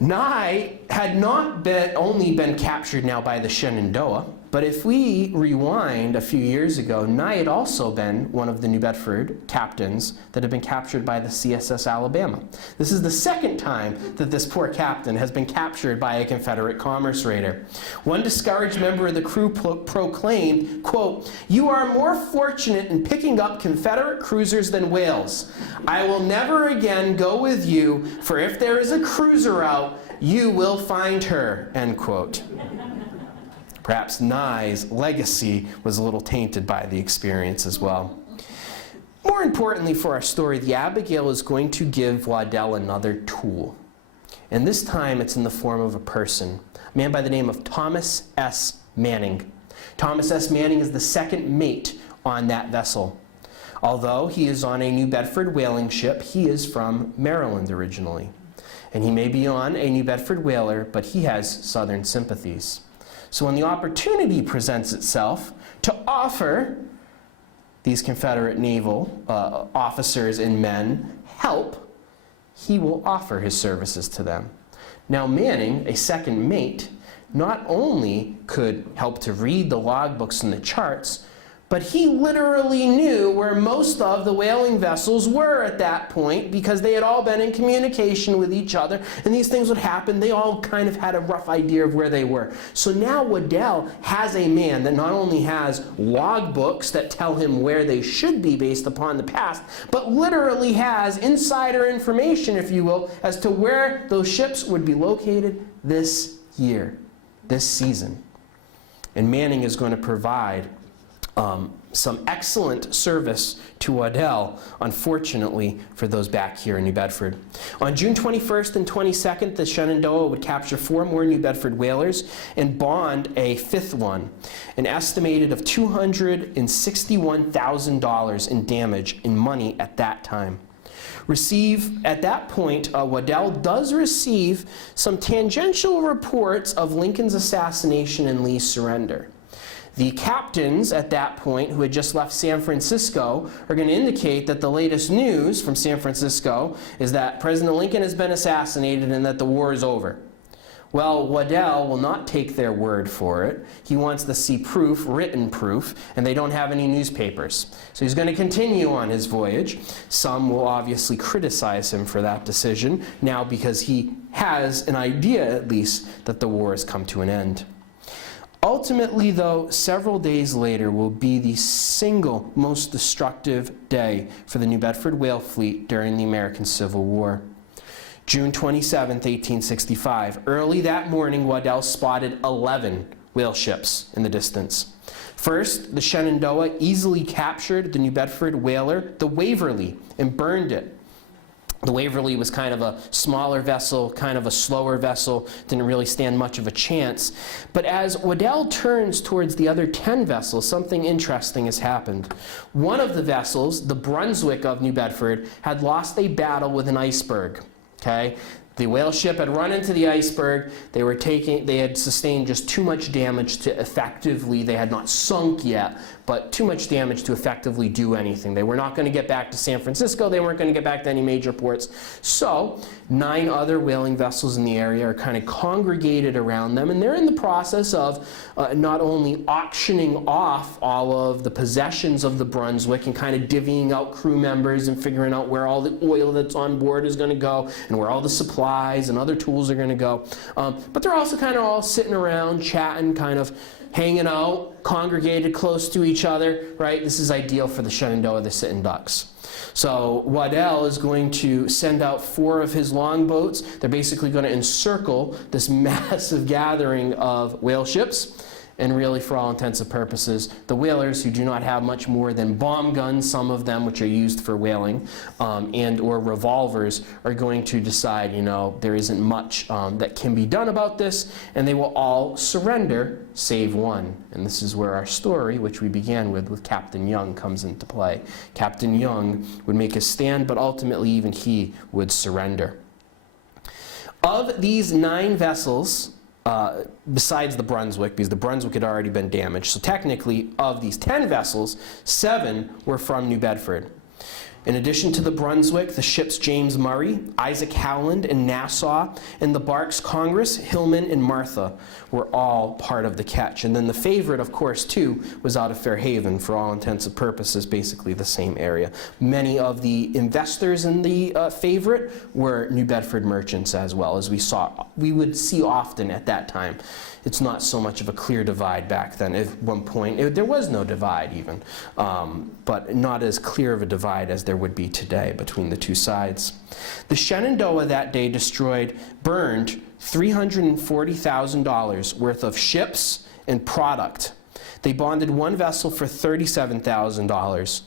Nye had not only been captured now by the Shenandoah, But if we rewind a few years ago, Nye had also been one of the New Bedford captains that had been captured by the CSS Alabama. This is the second time that this poor captain has been captured by a Confederate commerce raider. One discouraged member of the crew proclaimed, quote, "You are more fortunate in picking up Confederate cruisers than whales. I will never again go with you, for if there is a cruiser out, you will find her," end quote. Perhaps Nye's legacy was a little tainted by the experience as well. More importantly for our story, the Abigail is going to give Waddell another tool. And this time it's in the form of a person, a man by the name of Thomas S. Manning. Thomas S. Manning is the second mate on that vessel. Although he is on a New Bedford whaling ship, he is from Maryland originally. And he may be on a New Bedford whaler, but he has Southern sympathies. So when the opportunity presents itself to offer these Confederate naval officers and men help, he will offer his services to them. Now Manning, a second mate, not only could help to read the logbooks and the charts, but he literally knew where most of the whaling vessels were at that point because they had all been in communication with each other and these things would happen. They all kind of had a rough idea of where they were. So now Waddell has a man that not only has logbooks that tell him where they should be based upon the past, but literally has insider information, if you will, as to where those ships would be located this year, this season. And Manning is going to provide some excellent service to Waddell, unfortunately, for those back here in New Bedford. On June 21st and 22nd, the Shenandoah would capture 4 more New Bedford whalers and bond a 5th one, an estimated of $261,000 in damage in money at that time. At that point, Waddell does receive some tangential reports of Lincoln's assassination and Lee's surrender. The captains at that point, who had just left San Francisco, are going to indicate that the latest news from San Francisco is that President Lincoln has been assassinated and that the war is over. Well, Waddell will not take their word for it. He wants to see proof, written proof, and they don't have any newspapers. So he's going to continue on his voyage. Some will obviously criticize him for that decision now because he has an idea, at least, that the war has come to an end. Ultimately, though, several days later will be the single most destructive day for the New Bedford whale fleet during the American Civil War. June 27, 1865. Early that morning, Waddell spotted 11 whale ships in the distance. First, the Shenandoah easily captured the New Bedford whaler, the Waverly, and burned it. The Waverly was kind of a smaller vessel, kind of a slower vessel, didn't really stand much of a chance. But as Waddell turns towards the other 10 vessels, something interesting has happened. One of the vessels, the Brunswick of New Bedford, had lost a battle with an iceberg. Okay? The whale ship had run into the iceberg. They had sustained just too much damage to effectively, they had not sunk yet, but too much damage to effectively do anything. They were not going to get back to San Francisco. They weren't going to get back to any major ports. So 9 other whaling vessels in the area are kind of congregated around them, and they're in the process of not only auctioning off all of the possessions of the Brunswick and kind of divvying out crew members and figuring out where all the oil that's on board is going to go and where all the supplies and other tools are going to go. But they're also kind of all sitting around, chatting, kind of hanging out, congregated close to each other, right? This is ideal for the Shenandoah, the sitting ducks. So Waddell is going to send out 4 of his longboats. They're basically going to encircle this massive gathering of whale ships. And really, for all intents and purposes, the whalers, who do not have much more than bomb guns, some of them which are used for whaling, and or revolvers, are going to decide, there isn't much that can be done about this, and they will all surrender, save one. And this is where our story, which we began with Captain Young, comes into play. Captain Young would make a stand, but ultimately even he would surrender. Of these 9 vessels, besides the Brunswick, because the Brunswick had already been damaged. So technically, of these 10 vessels, 7 were from New Bedford. In addition to the Brunswick, the ships James Murray, Isaac Howland, and Nassau, and the barks Congress, Hillman, and Martha were all part of the catch. And then the Favorite, of course, too, was out of Fairhaven, for all intents and purposes, basically the same area. Many of the investors in the Favorite were New Bedford merchants as well, as we would see often at that time. It's not so much of a clear divide back then. At one point, there was no divide even, but not as clear of a divide as there would be today between the two sides. The Shenandoah that day burned $340,000 worth of ships and product. They bonded one vessel for $37,000.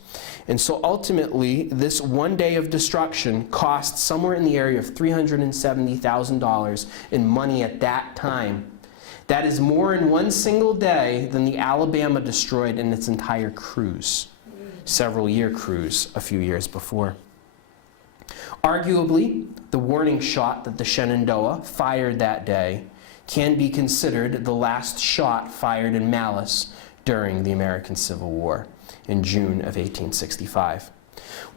And so ultimately, this one day of destruction cost somewhere in the area of $370,000 in money at that time. That is more in one single day than the Alabama destroyed in its entire cruise, several-year cruise a few years before. Arguably, the warning shot that the Shenandoah fired that day can be considered the last shot fired in malice during the American Civil War in June of 1865.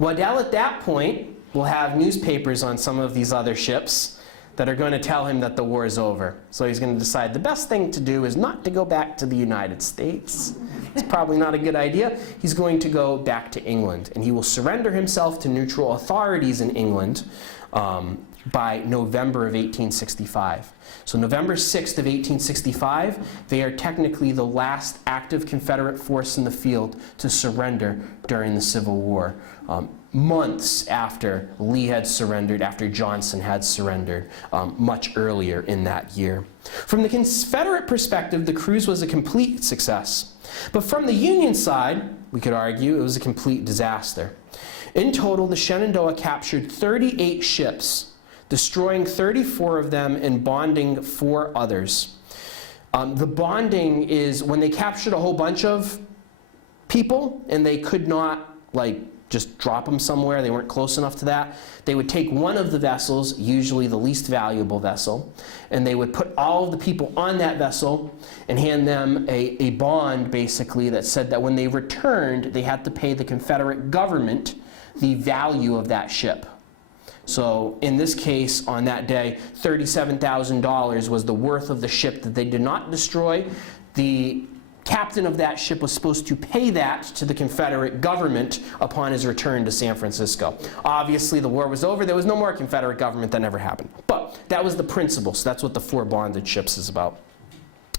Waddell at that point will have newspapers on some of these other ships that are going to tell him that the war is over. So he's going to decide the best thing to do is not to go back to the United States. It's probably not a good idea. He's going to go back to England, and he will surrender himself to neutral authorities in England by November of 1865. So November 6th of 1865, they are technically the last active Confederate force in the field to surrender during the Civil War. Months after Lee had surrendered, after Johnson had surrendered, much earlier in that year. From the Confederate perspective, the cruise was a complete success. But from the Union side, we could argue it was a complete disaster. In total, the Shenandoah captured 38 ships, destroying 34 of them and bonding 4 others. The bonding is when they captured a whole bunch of people and they could not, just drop them somewhere, they weren't close enough to that, they would take one of the vessels, usually the least valuable vessel, and they would put all of the people on that vessel and hand them a bond, basically, that said that when they returned, they had to pay the Confederate government the value of that ship. So in this case, on that day, $37,000 was the worth of the ship that they did not destroy. The captain of that ship was supposed to pay that to the Confederate government upon his return to San Francisco. Obviously, the war was over. There was no more Confederate government. That never happened. But that was the principle. So that's what the 4 bonded ships is about.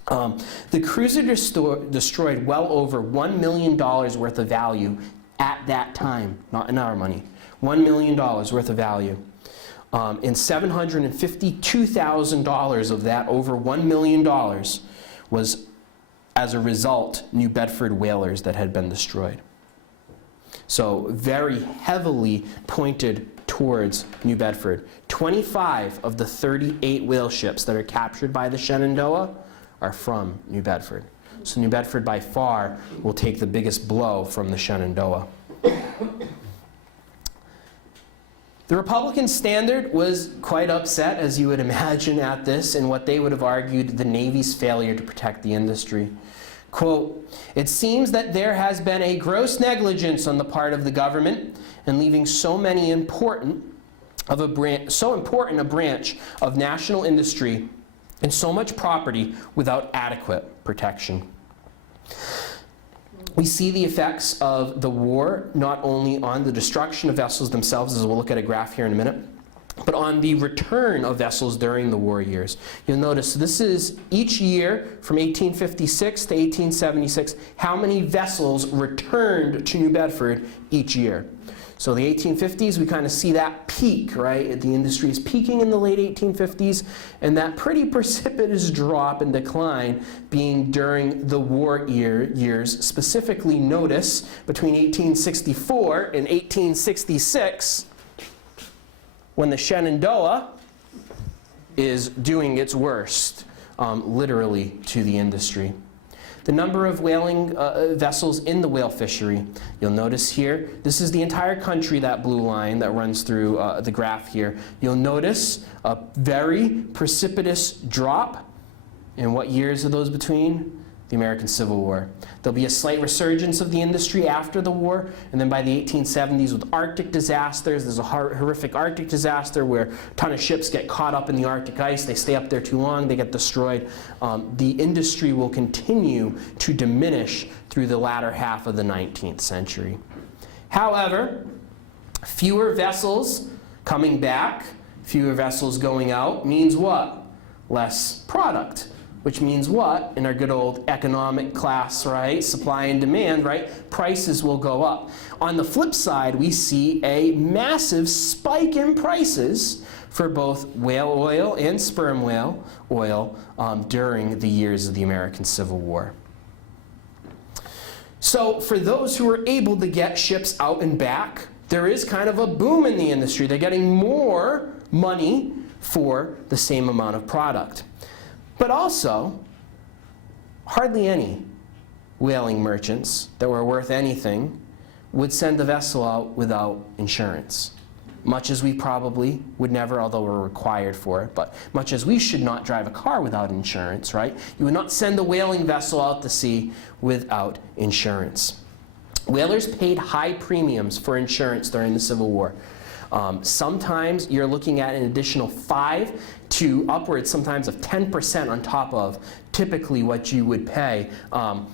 The cruiser destroyed well over $1 million worth of value at that time, not in our money. $1 million worth of value. And $752,000 of that, over $1 million, was, as a result, New Bedford whalers that had been destroyed. So very heavily pointed towards New Bedford. 25 of the 38 whale ships that are captured by the Shenandoah are from New Bedford. So New Bedford, by far, will take the biggest blow from the Shenandoah. The Republican Standard was quite upset, as you would imagine, at this, and what they would have argued the Navy's failure to protect the industry. Quote, "It seems that there has been a gross negligence on the part of the government in leaving so important a branch of national industry and so much property without adequate protection." We see the effects of the war not only on the destruction of vessels themselves, as we'll look at a graph here in a minute, but on the return of vessels during the war years. You'll notice this is each year from 1856 to 1876, how many vessels returned to New Bedford each year. So the 1850s, we kind of see that peak, right? The industry is peaking in the late 1850s, and that pretty precipitous drop and decline being during the war years. Specifically, notice between 1864 and 1866, when the Shenandoah is doing its worst, literally, to the industry. The number of whaling vessels in the whale fishery, you'll notice here, this is the entire country, that blue line that runs through the graph here. You'll notice a very precipitous drop. And what years are those between? the American Civil War. There'll be a slight resurgence of the industry after the war, and then by the 1870s with Arctic disasters, there's a horrific Arctic disaster where a ton of ships get caught up in the Arctic ice, they stay up there too long, they get destroyed. The industry will continue to diminish through the latter half of the 19th century. However, fewer vessels coming back, fewer vessels going out means what? Less product. Which means what? In our good old economic class, right? Supply and demand, right? Prices will go up. On the flip side, we see a massive spike in prices for both whale oil and sperm whale oil during the years of the American Civil War. So for those who are able to get ships out and back, there is kind of a boom in the industry. They're getting more money for the same amount of product. But also, hardly any whaling merchants that were worth anything would send a vessel out without insurance. Much as we probably would never, although we're required for it, but much as we should not drive a car without insurance, right? You would not send a whaling vessel out to sea without insurance. Whalers paid high premiums for insurance during the Civil War. Sometimes you're looking at an additional 5 to upwards sometimes of 10% on top of typically what you would pay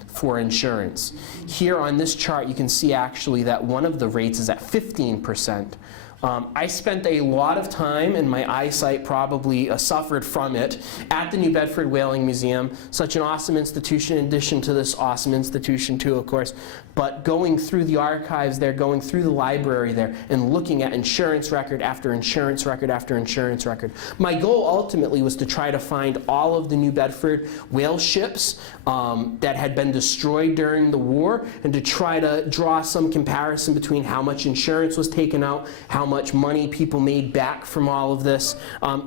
for insurance. Here on this chart you can see actually that one of the rates is at 15%. I spent a lot of time, and my eyesight probably suffered from it, at the New Bedford Whaling Museum. Such an awesome institution, in addition to this awesome institution too, of course. But going through the archives there, going through the library there, and looking at insurance record after insurance record after insurance record. My goal ultimately was to try to find all of the New Bedford whale ships that had been destroyed during the war, and to try to draw some comparison between how much insurance was taken out, how much money people made back from all of this.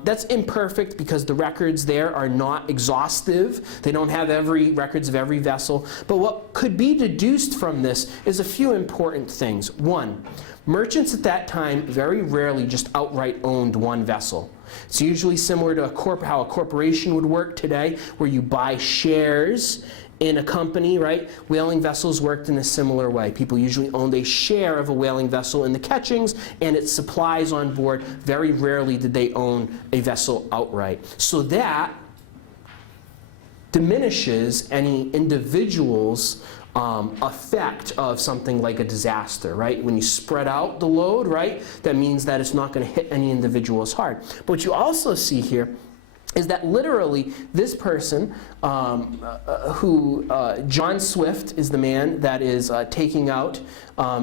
That's imperfect because the records there are not exhaustive. They don't have records of every vessel. But what could be deduced from this is a few important things. One, merchants at that time very rarely just outright owned one vessel. It's usually similar to how a corporation would work today, where you buy shares in a company, right? Whaling vessels worked in a similar way. People usually owned a share of a whaling vessel in the catchings and its supplies on board. Very rarely did they own a vessel outright. So that diminishes any individual's effect of something like a disaster, right? When you spread out the load, right, that means that it's not going to hit any individual as hard. But what you also see here is that literally this person, John Swift is the man that is taking out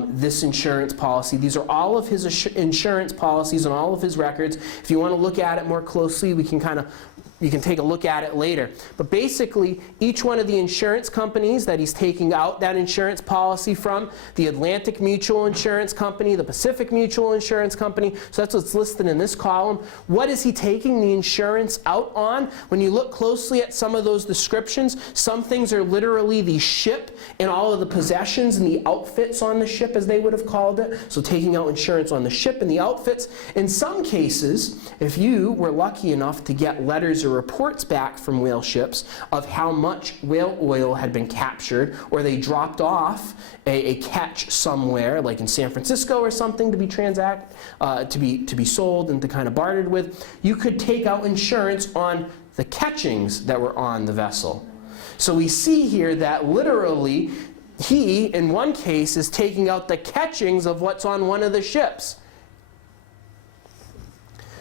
this insurance policy. These are all of his insurance policies and all of his records. If you want to look at it more closely, you can take a look at it later. But basically, each one of the insurance companies that he's taking out that insurance policy from, the Atlantic Mutual Insurance Company, the Pacific Mutual Insurance Company, so that's what's listed in this column. What is he taking the insurance out on? When you look closely at some of those descriptions, some things are literally the ship and all of the possessions and the outfits on the ship, as they would have called it. So taking out insurance on the ship and the outfits. In some cases, if you were lucky enough to get letters or reports back from whale ships of how much whale oil had been captured, or they dropped off a catch somewhere, like in San Francisco or something, to be sold and to kind of bartered with, you could take out insurance on the catchings that were on the vessel. So we see here that literally he, in one case, is taking out the catchings of what's on one of the ships.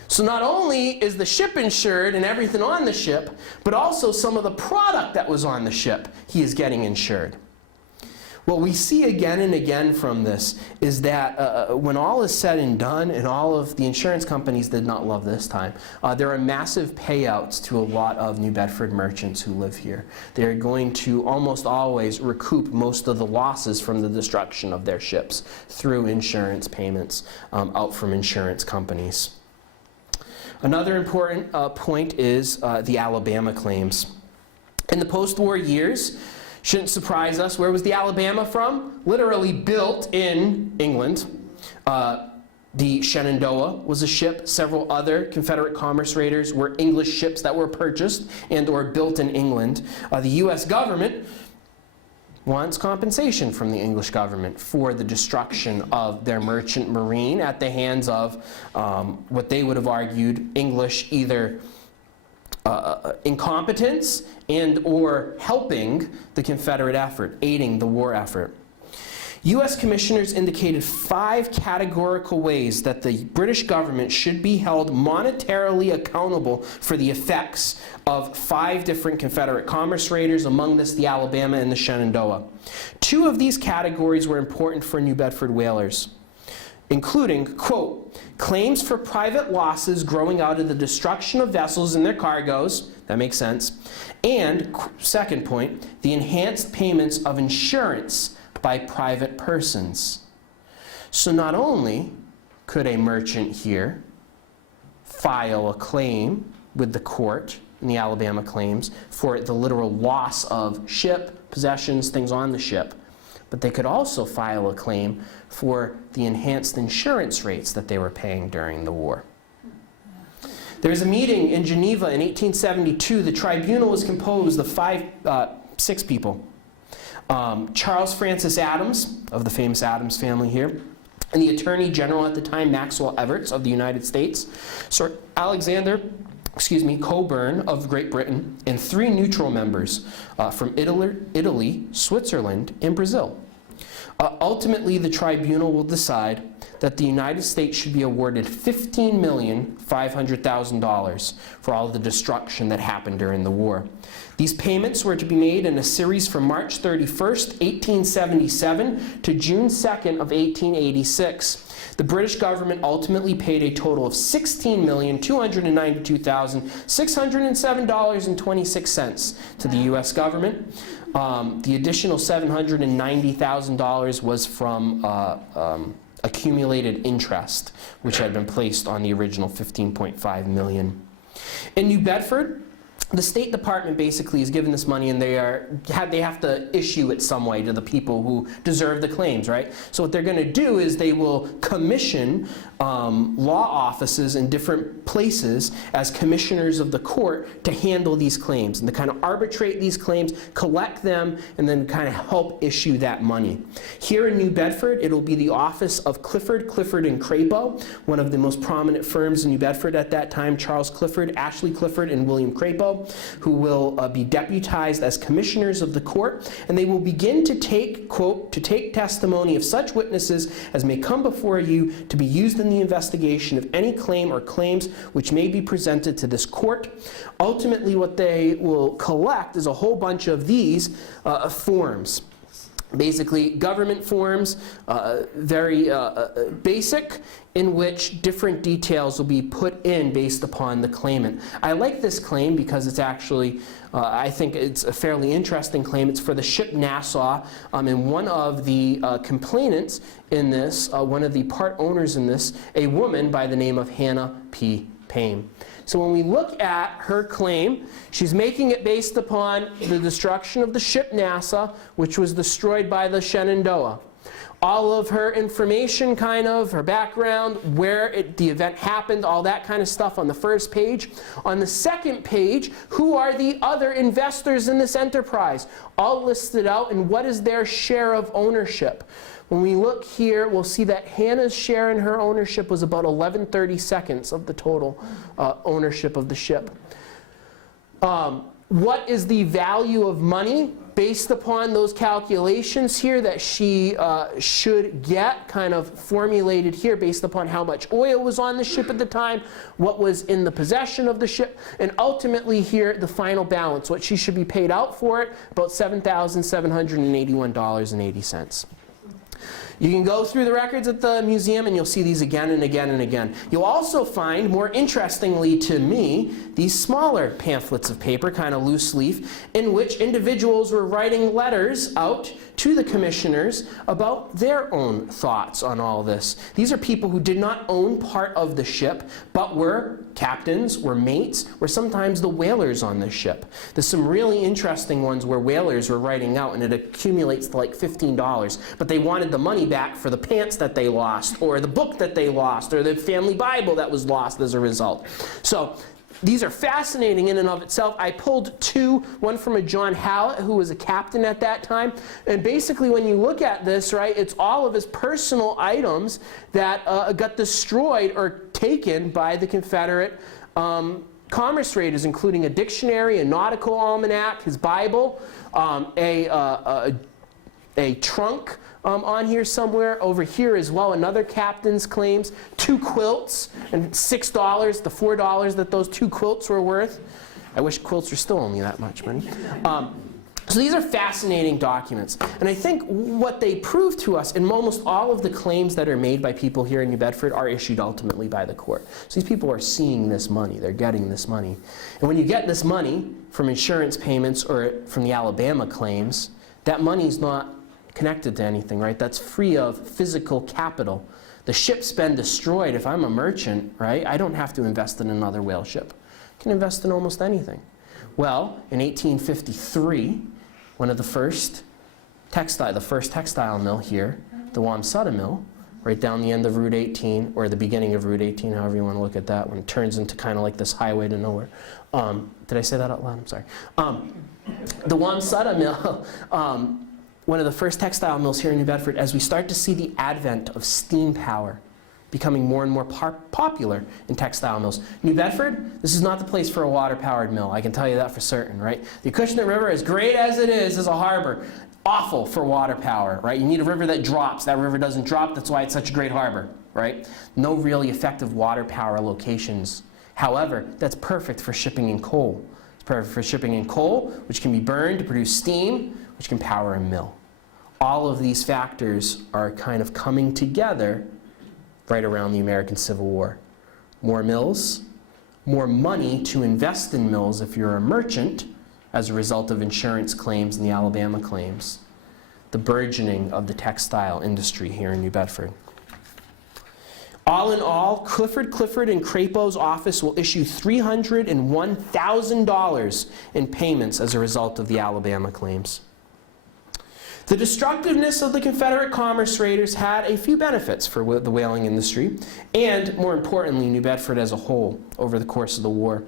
So not only is the ship insured and everything on the ship, but also some of the product that was on the ship he is getting insured. What we see again and again from this is that when all is said and done, and all of the insurance companies did not love this time, there are massive payouts to a lot of New Bedford merchants who live here. They're going to almost always recoup most of the losses from the destruction of their ships through insurance payments out from insurance companies. Another important point is the Alabama claims. In the post-war years, shouldn't surprise us, where was the Alabama from? Literally built in England. The Shenandoah was a ship. Several other Confederate commerce raiders were English ships that were purchased and or built in England. The U.S. government wants compensation from the English government for the destruction of their merchant marine at the hands of what they would have argued English either incompetence and or helping the Confederate effort, aiding the war effort. U.S. commissioners indicated 5 categorical ways that the British government should be held monetarily accountable for the effects of 5 different Confederate commerce raiders, among this the Alabama and the Shenandoah. 2 of these categories were important for New Bedford whalers, including, quote, claims for private losses growing out of the destruction of vessels and their cargoes, that makes sense, and, second point, the enhanced payments of insurance by private persons. So not only could a merchant here file a claim with the court in the Alabama claims for the literal loss of ship, possessions, things on the ship, but they could also file a claim for the enhanced insurance rates that they were paying during the war. There was a meeting in Geneva in 1872. The tribunal was composed of 6 people. Charles Francis Adams, of the famous Adams family here, and the Attorney General at the time, Maxwell Evarts of the United States, Sir Alexander Cockburn of Great Britain, and 3 neutral members from Italy, Switzerland, and Brazil. Ultimately, the tribunal will decide that the United States should be awarded $15,500,000 for all the destruction that happened during the war. These payments were to be made in a series from March 31st, 1877 to June 2nd of 1886. The British government ultimately paid a total of $16,292,607.26 to the U.S. government. The additional $790,000 was from accumulated interest, which had been placed on the original $15.5 million. In New Bedford, the State Department basically is given this money, and they have to issue it some way to the people who deserve the claims, right? So what they're going to do is they will commission law offices in different places as commissioners of the court to handle these claims and to kind of arbitrate these claims, collect them, and then kind of help issue that money. Here in New Bedford, it'll be the office of Clifford, and Crapo, one of the most prominent firms in New Bedford at that time, Charles Clifford, Ashley Clifford, and William Crapo, who will be deputized as commissioners of the court, and they will begin to take, quote, to take testimony of such witnesses as may come before you to be used in the investigation of any claim or claims which may be presented to this court. Ultimately, what they will collect is a whole bunch of these forms. Basically, government forms, very basic, in which different details will be put in based upon the claimant. I like this claim because it's actually, I think it's a fairly interesting claim. It's for the ship Nassau, and one of the complainants in this, one of the part owners in this, a woman by the name of Hannah P. Payne. So when we look at her claim, she's making it based upon the destruction of the ship Nassau, which was destroyed by the Shenandoah. All of her information, kind of, her background, where the event happened, all that kind of stuff on the first page. On the second page, who are the other investors in this enterprise? All listed out, and what is their share of ownership? When we look here, we'll see that Hannah's share in her ownership was about 11/32 of the total ownership of the ship. What is the value of money based upon those calculations here that she should get, kind of formulated here based upon how much oil was on the ship at the time, what was in the possession of the ship, and ultimately here the final balance, what she should be paid out for it, about $7,781.80. You can go through the records at the museum and you'll see these again and again and again. You'll also find, more interestingly to me, these smaller pamphlets of paper, kind of loose leaf, in which individuals were writing letters out to the commissioners about their own thoughts on all this. These are people who did not own part of the ship, but were captains, were mates, were sometimes the whalers on this ship. There's some really interesting ones where whalers were writing out, and it accumulates to like $15, but they wanted the money back for the pants that they lost, or the book that they lost, or the family Bible that was lost as a result. So these are fascinating in and of itself. I pulled two, one from a John Hallett, who was a captain at that time. And basically when you look at this, right, it's all of his personal items that got destroyed or taken by the Confederate commerce raiders, including a dictionary, a nautical almanac, his Bible, a trunk on here somewhere. Over here as well, another captain's claims, 2 quilts, and $6, the $4 that those 2 quilts were worth. I wish quilts were still only that much money. So these are fascinating documents. And I think what they prove to us, and almost all of the claims that are made by people here in New Bedford are issued ultimately by the court. So these people are seeing this money. They're getting this money. And when you get this money from insurance payments or from the Alabama claims, that money's not connected to anything, right? That's free of physical capital. The ship's been destroyed. If I'm a merchant, right, I don't have to invest in another whale ship. I can invest in almost anything. Well, in 1853, one of the first textile mill here, the Wamsutta Mill, right down the end of Route 18, or the beginning of Route 18, however you want to look at that, when it turns into kind of like this highway to nowhere. Did I say that out loud? I'm sorry. The Wamsutta Mill, one of the first textile mills here in New Bedford, as we start to see the advent of steam power becoming more and more popular in textile mills. New Bedford, this is not the place for a water-powered mill. I can tell you that for certain, right? The Acushnet River, as great as it is as a harbor, awful for water power, right? You need a river that drops. That river doesn't drop. That's why it's such a great harbor, right? No really effective water power locations. However, that's perfect for shipping in coal. It's perfect for shipping in coal, which can be burned to produce steam, which can power a mill. All of these factors are kind of coming together right around the American Civil War. More mills, more money to invest in mills if you're a merchant as a result of insurance claims and the Alabama claims. The burgeoning of the textile industry here in New Bedford. All in all, Clifford and Crapo's office will issue $301,000 in payments as a result of the Alabama claims. The destructiveness of the Confederate commerce raiders had a few benefits for the whaling industry, and more importantly, New Bedford as a whole over the course of the war.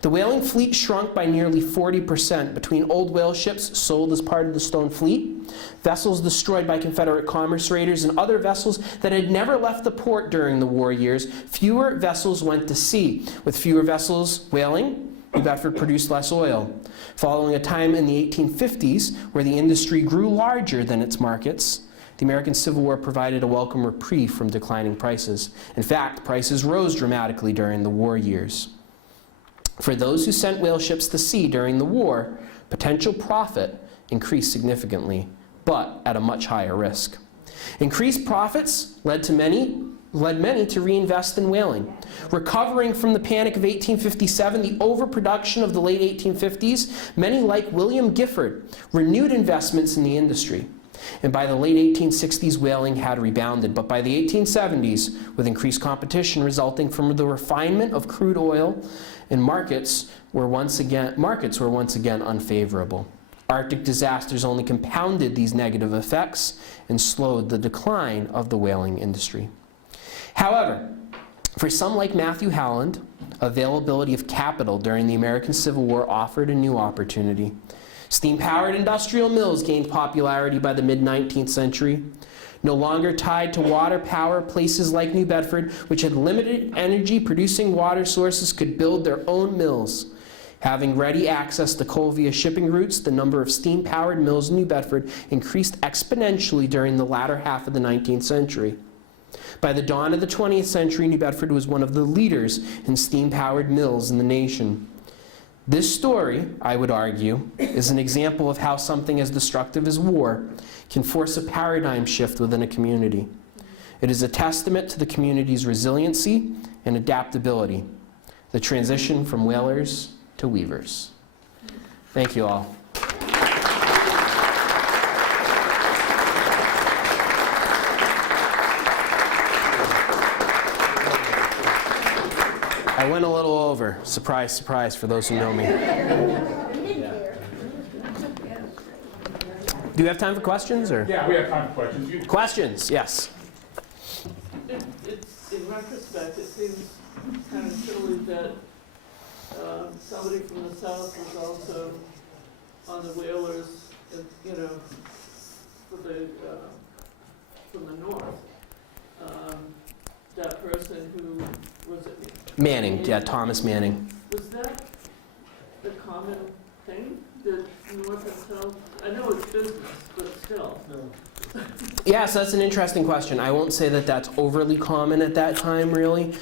The whaling fleet shrunk by nearly 40% between old whale ships sold as part of the Stone Fleet, vessels destroyed by Confederate commerce raiders, and other vessels that had never left the port during the war years. Fewer vessels went to sea. With fewer vessels whaling, New Bedford produced less oil. Following a time in the 1850s where the industry grew larger than its markets, the American Civil War provided a welcome reprieve from declining prices. In fact, prices rose dramatically during the war years. For those who sent whale ships to sea during the war, potential profit increased significantly, but at a much higher risk. Increased profits led many to reinvest in whaling. Recovering from the panic of 1857, the overproduction of the late 1850s, many like William Gifford renewed investments in the industry. And by the late 1860s, whaling had rebounded. But by the 1870s, with increased competition resulting from the refinement of crude oil, and markets were once again unfavorable. Arctic disasters only compounded these negative effects and slowed the decline of the whaling industry. However, for some like Matthew Howland, availability of capital during the American Civil War offered a new opportunity. Steam-powered industrial mills gained popularity by the mid-19th century. No longer tied to water power, places like New Bedford, which had limited energy-producing water sources, could build their own mills. Having ready access to coal via shipping routes, the number of steam-powered mills in New Bedford increased exponentially during the latter half of the 19th century. By the dawn of the 20th century, New Bedford was one of the leaders in steam-powered mills in the nation. This story, I would argue, is an example of how something as destructive as war can force a paradigm shift within a community. It is a testament to the community's resiliency and adaptability, the transition from whalers to weavers. Thank you all. I went a little over. Surprise, surprise for those who know me. Do you have time for questions, or? Yeah, we have time for questions. Questions, yes. It's, in retrospect, it seems kind of silly that somebody from the south was also on the whalers, you know, from the north. That person who, was it? Manning, yeah, Thomas Manning. Was that the common thing, the north and south? I know it's business, but still. Yeah, so that's an interesting question. I won't say that that's overly common at that time, really,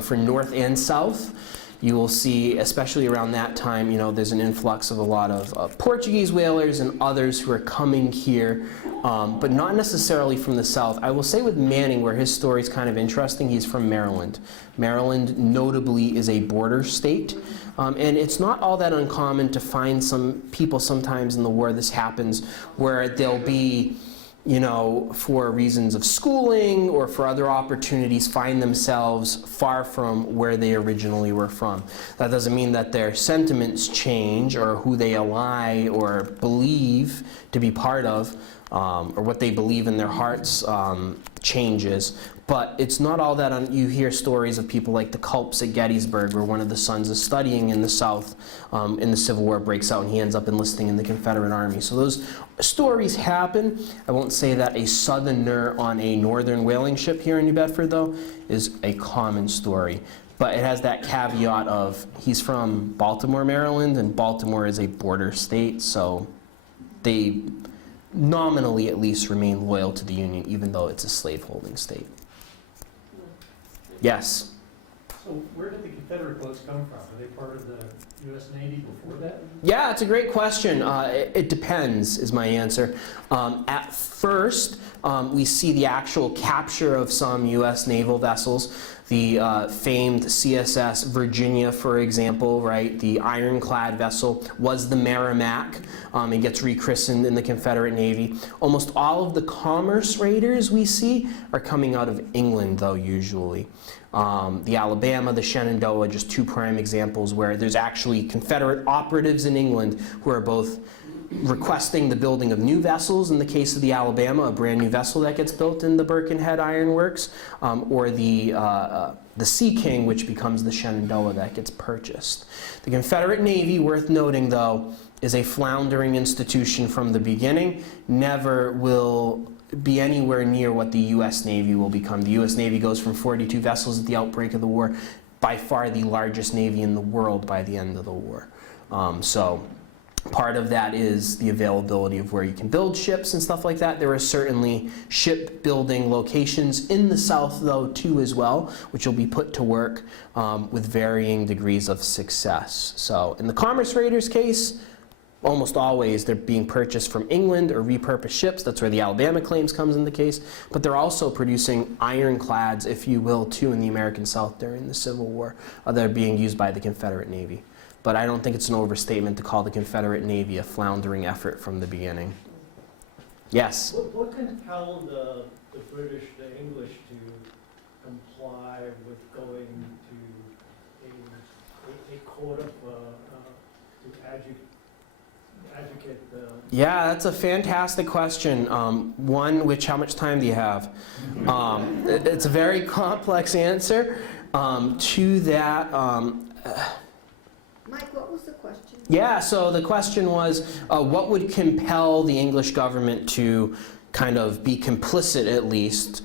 for North and South. You will see, especially around that time, you know, there's an influx of a lot of Portuguese whalers and others who are coming here, but not necessarily from the South. I will say with Manning, where his story is kind of interesting, he's from Maryland. Maryland notably is a border state, and it's not all that uncommon to find some people sometimes in the war, this happens, where they'll be, you know, for reasons of schooling or for other opportunities, find themselves far from where they originally were from. That doesn't mean that their sentiments change or who they ally or believe to be part of, or what they believe in their hearts changes. But it's not all that you hear stories of people like the Culps at Gettysburg, where one of the sons is studying in the South, and the Civil War breaks out and he ends up enlisting in the Confederate Army. So those stories happen. I won't say that a Southerner on a northern whaling ship here in New Bedford, though, is a common story. But it has that caveat of he's from Baltimore, Maryland, and Baltimore is a border state, so they nominally at least remain loyal to the Union, even though it's a slave-holding state. Yes? So where did the Confederate boats come from? Were they part of the U.S. Navy before that? Yeah, it's a great question. It depends, is my answer. At first, we see the actual capture of some U.S. naval vessels. The famed CSS Virginia, for example, right? The ironclad vessel was the Merrimack. It gets rechristened in the Confederate Navy. Almost all of the commerce raiders we see are coming out of England, though, usually. The Alabama, the Shenandoah, just two prime examples where there's actually Confederate operatives in England who are both requesting the building of new vessels, in the case of the Alabama, a brand new vessel that gets built in the Birkenhead Iron Works, or the Sea King, which becomes the Shenandoah that gets purchased. The Confederate Navy, worth noting though, is a floundering institution from the beginning, never will be anywhere near what the U.S. Navy will become. The U.S. Navy goes from 42 vessels at the outbreak of the war, by far the largest Navy in the world by the end of the war. So part of that is the availability of where you can build ships and stuff like that. There are certainly shipbuilding locations in the South, though, too, as well, which will be put to work with varying degrees of success. So in the commerce raiders case, almost always they're being purchased from England or repurposed ships. That's where the Alabama claims comes in the case. But they're also producing ironclads, if you will, too, in the American South during the Civil War. They're being used by the Confederate Navy. But I don't think it's an overstatement to call the Confederate Navy a floundering effort from the beginning. Yes? What compelled the British, the English, to comply with going to a court of, to advocate the... Yeah, that's a fantastic question. One, which, how much time do you have? It's a very complex answer. To that, Mike, what was the question? yeah, so the question was, what would compel the English government to kind of be complicit, at least,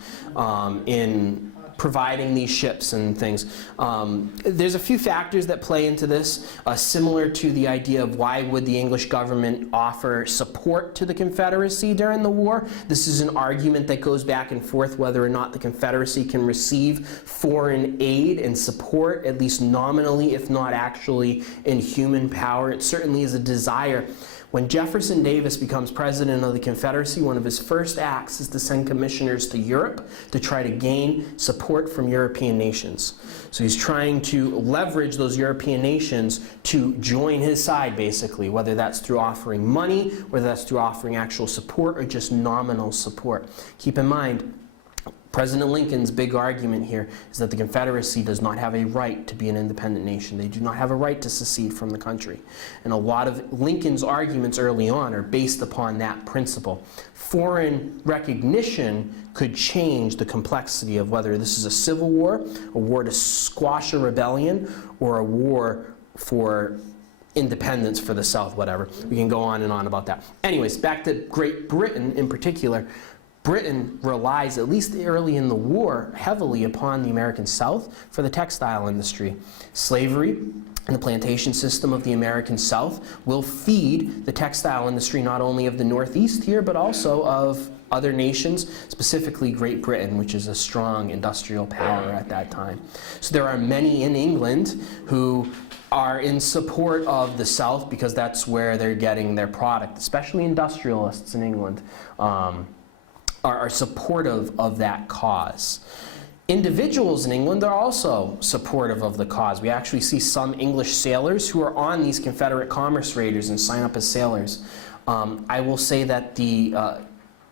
in providing these ships and things? There's a few factors that play into this, similar to the idea of why would the English government offer support to the Confederacy during the war. This is an argument that goes back and forth whether or not the Confederacy can receive foreign aid and support, at least nominally, if not actually in human power. It certainly is a desire. When Jefferson Davis becomes president of the Confederacy, one of his first acts is to send commissioners to Europe to try to gain support from European nations. So he's trying to leverage those European nations to join his side, basically, whether that's through offering money, whether that's through offering actual support, or just nominal support. Keep in mind, President Lincoln's big argument here is that the Confederacy does not have a right to be an independent nation. They do not have a right to secede from the country. And a lot of Lincoln's arguments early on are based upon that principle. Foreign recognition could change the complexity of whether this is a civil war, a war to squash a rebellion, or a war for independence for the South, whatever. We can go on and on about that. Anyways, back to Great Britain in particular. Britain relies, at least early in the war, heavily upon the American South for the textile industry. Slavery and the plantation system of the American South will feed the textile industry not only of the Northeast here, but also of other nations, specifically Great Britain, which is a strong industrial power at that time. So there are many in England who are in support of the South because that's where they're getting their product, especially industrialists in England. Are supportive of that cause. Individuals in England are also supportive of the cause. We actually see some English sailors who are on these Confederate commerce raiders and sign up as sailors. I will say that the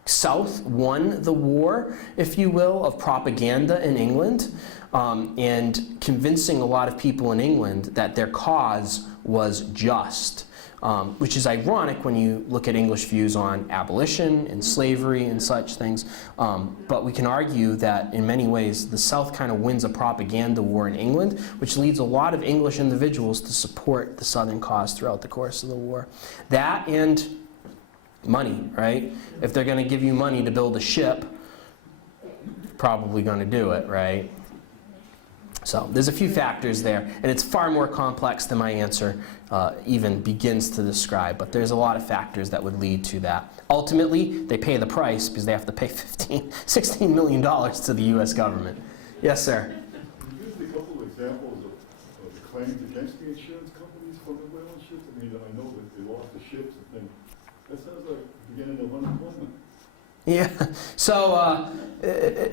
South won the war, if you will, of propaganda in England, and convincing a lot of people in England that their cause was just. Which is ironic when you look at English views on abolition and slavery and such things. But we can argue that in many ways the South kind of wins a propaganda war in England, which leads a lot of English individuals to support the Southern cause throughout the course of the war. That and money, right? If they're going to give you money to build a ship, probably going to do it, right? So there's a few factors there, and it's far more complex than my answer even begins to describe, but there's a lot of factors that would lead to that. Ultimately, they pay the price because they have to pay $16 million to the U.S. government. Yes, sir? Can you give a couple of examples of the claims against the insurance companies for the whaling ships? I mean, I know that they lost the ships and things. That sounds like the beginning of unemployment. Yeah, so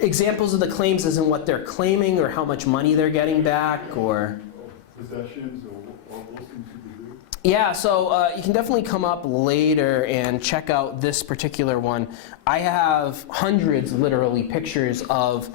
examples of the claims as in what they're claiming or how much money they're getting back or? Possessions or those things you do? Yeah, so you can definitely come up later and check out this particular one. I have hundreds, literally, pictures of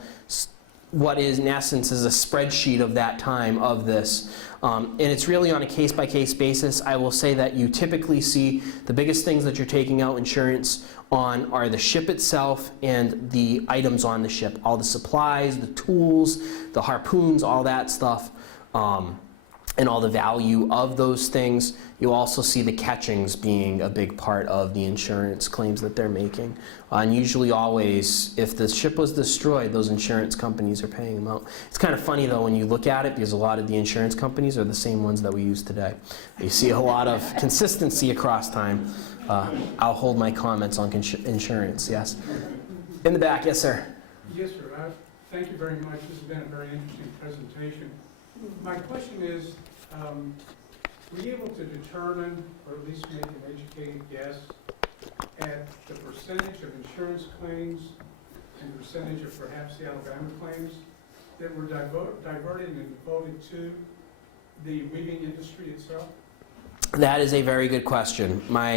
what is, in essence, is a spreadsheet of that time of this. And it's really on a case-by-case basis. I will say that you typically see the biggest things that you're taking out insurance on are the ship itself and the items on the ship. All the supplies, the tools, the harpoons, all that stuff, and all the value of those things. You'll also see the catchings being a big part of the insurance claims that they're making. And usually always, if the ship was destroyed, those insurance companies are paying them out. It's kind of funny though when you look at it because a lot of the insurance companies are the same ones that we use today. You see a lot of consistency across time. I'll hold my comments on insurance, yes. In the back, yes sir. Yes, sir. Thank you very much. This has been a very interesting presentation. My question is, were you able to determine, or at least make an educated guess, at the percentage of insurance claims and the percentage of perhaps the Alabama claims that were diverted and devoted to the weaving industry itself? That is a very good question. My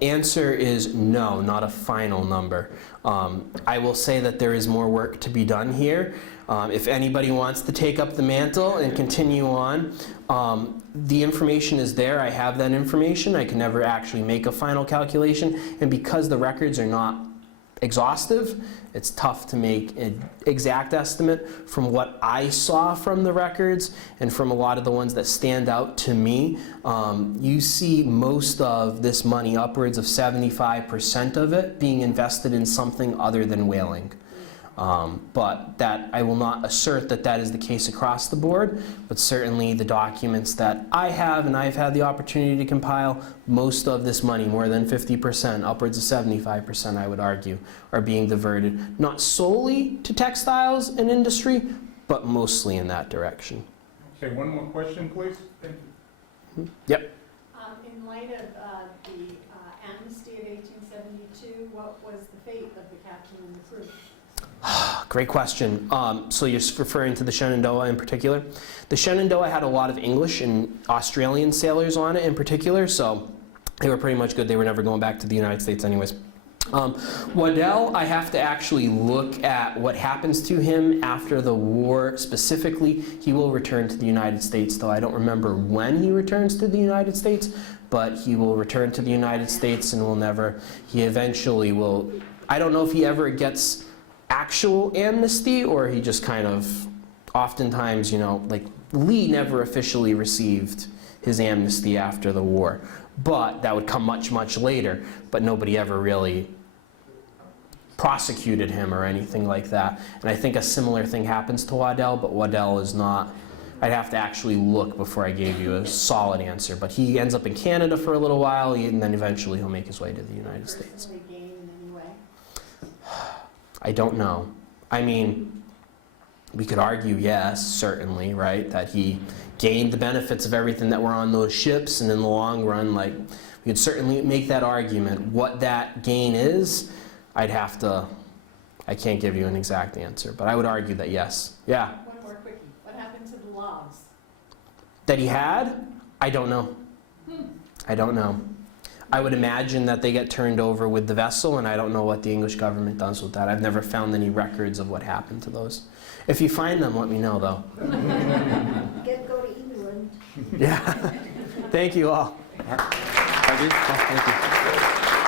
answer is no, not a final number. I will say that there is more work to be done here. If anybody wants to take up the mantle and continue on, the information is there. I have that information. I can never actually make a final calculation. And because the records are not exhaustive, it's tough to make an exact estimate. From what I saw from the records and from a lot of the ones that stand out to me, you see most of this money, upwards of 75% of it, being invested in something other than whaling. But that I will not assert that that is the case across the board, but certainly the documents that I have and I've had the opportunity to compile, most of this money, more than 50%, upwards of 75%, I would argue, are being diverted, not solely to textiles and industry, but mostly in that direction. Okay, one more question, please. Thank you. Yep. In light of the amnesty of 1872, what was the fate of the captain and the crew? Great question. So you're referring to the Shenandoah in particular? The Shenandoah had a lot of English and Australian sailors on it in particular, so they were pretty much good. They were never going back to the United States anyways. Waddell, I have to actually look at what happens to him after the war. Specifically, he will return to the United States, though I don't remember when he returns to the United States, but he will return to the United States and will never, he eventually will, I don't know if he ever gets actual amnesty or he just kind of, oftentimes, you know, like Lee never officially received his amnesty after the war, but that would come much, much later, but nobody ever really prosecuted him or anything like that. And I think a similar thing happens to Waddell, but Waddell is not, I'd have to actually look before I gave you a solid answer. But he ends up in Canada for a little while, and then eventually he'll make his way to the United States. Personally gain in any way? I don't know. I mean, we could argue, yes, certainly, right, that he gained the benefits of everything that were on those ships, and in the long run, like, we could certainly make that argument. What that gain is, I can't give you an exact answer, but I would argue that yes. Yeah. One more quickie. What happened to the logs? That he had? I don't know. I don't know. I would imagine that they get turned over with the vessel, and I don't know what the English government does with that. I've never found any records of what happened to those. If you find them, let me know, though. Go to England. Yeah. Thank you all. Thank you.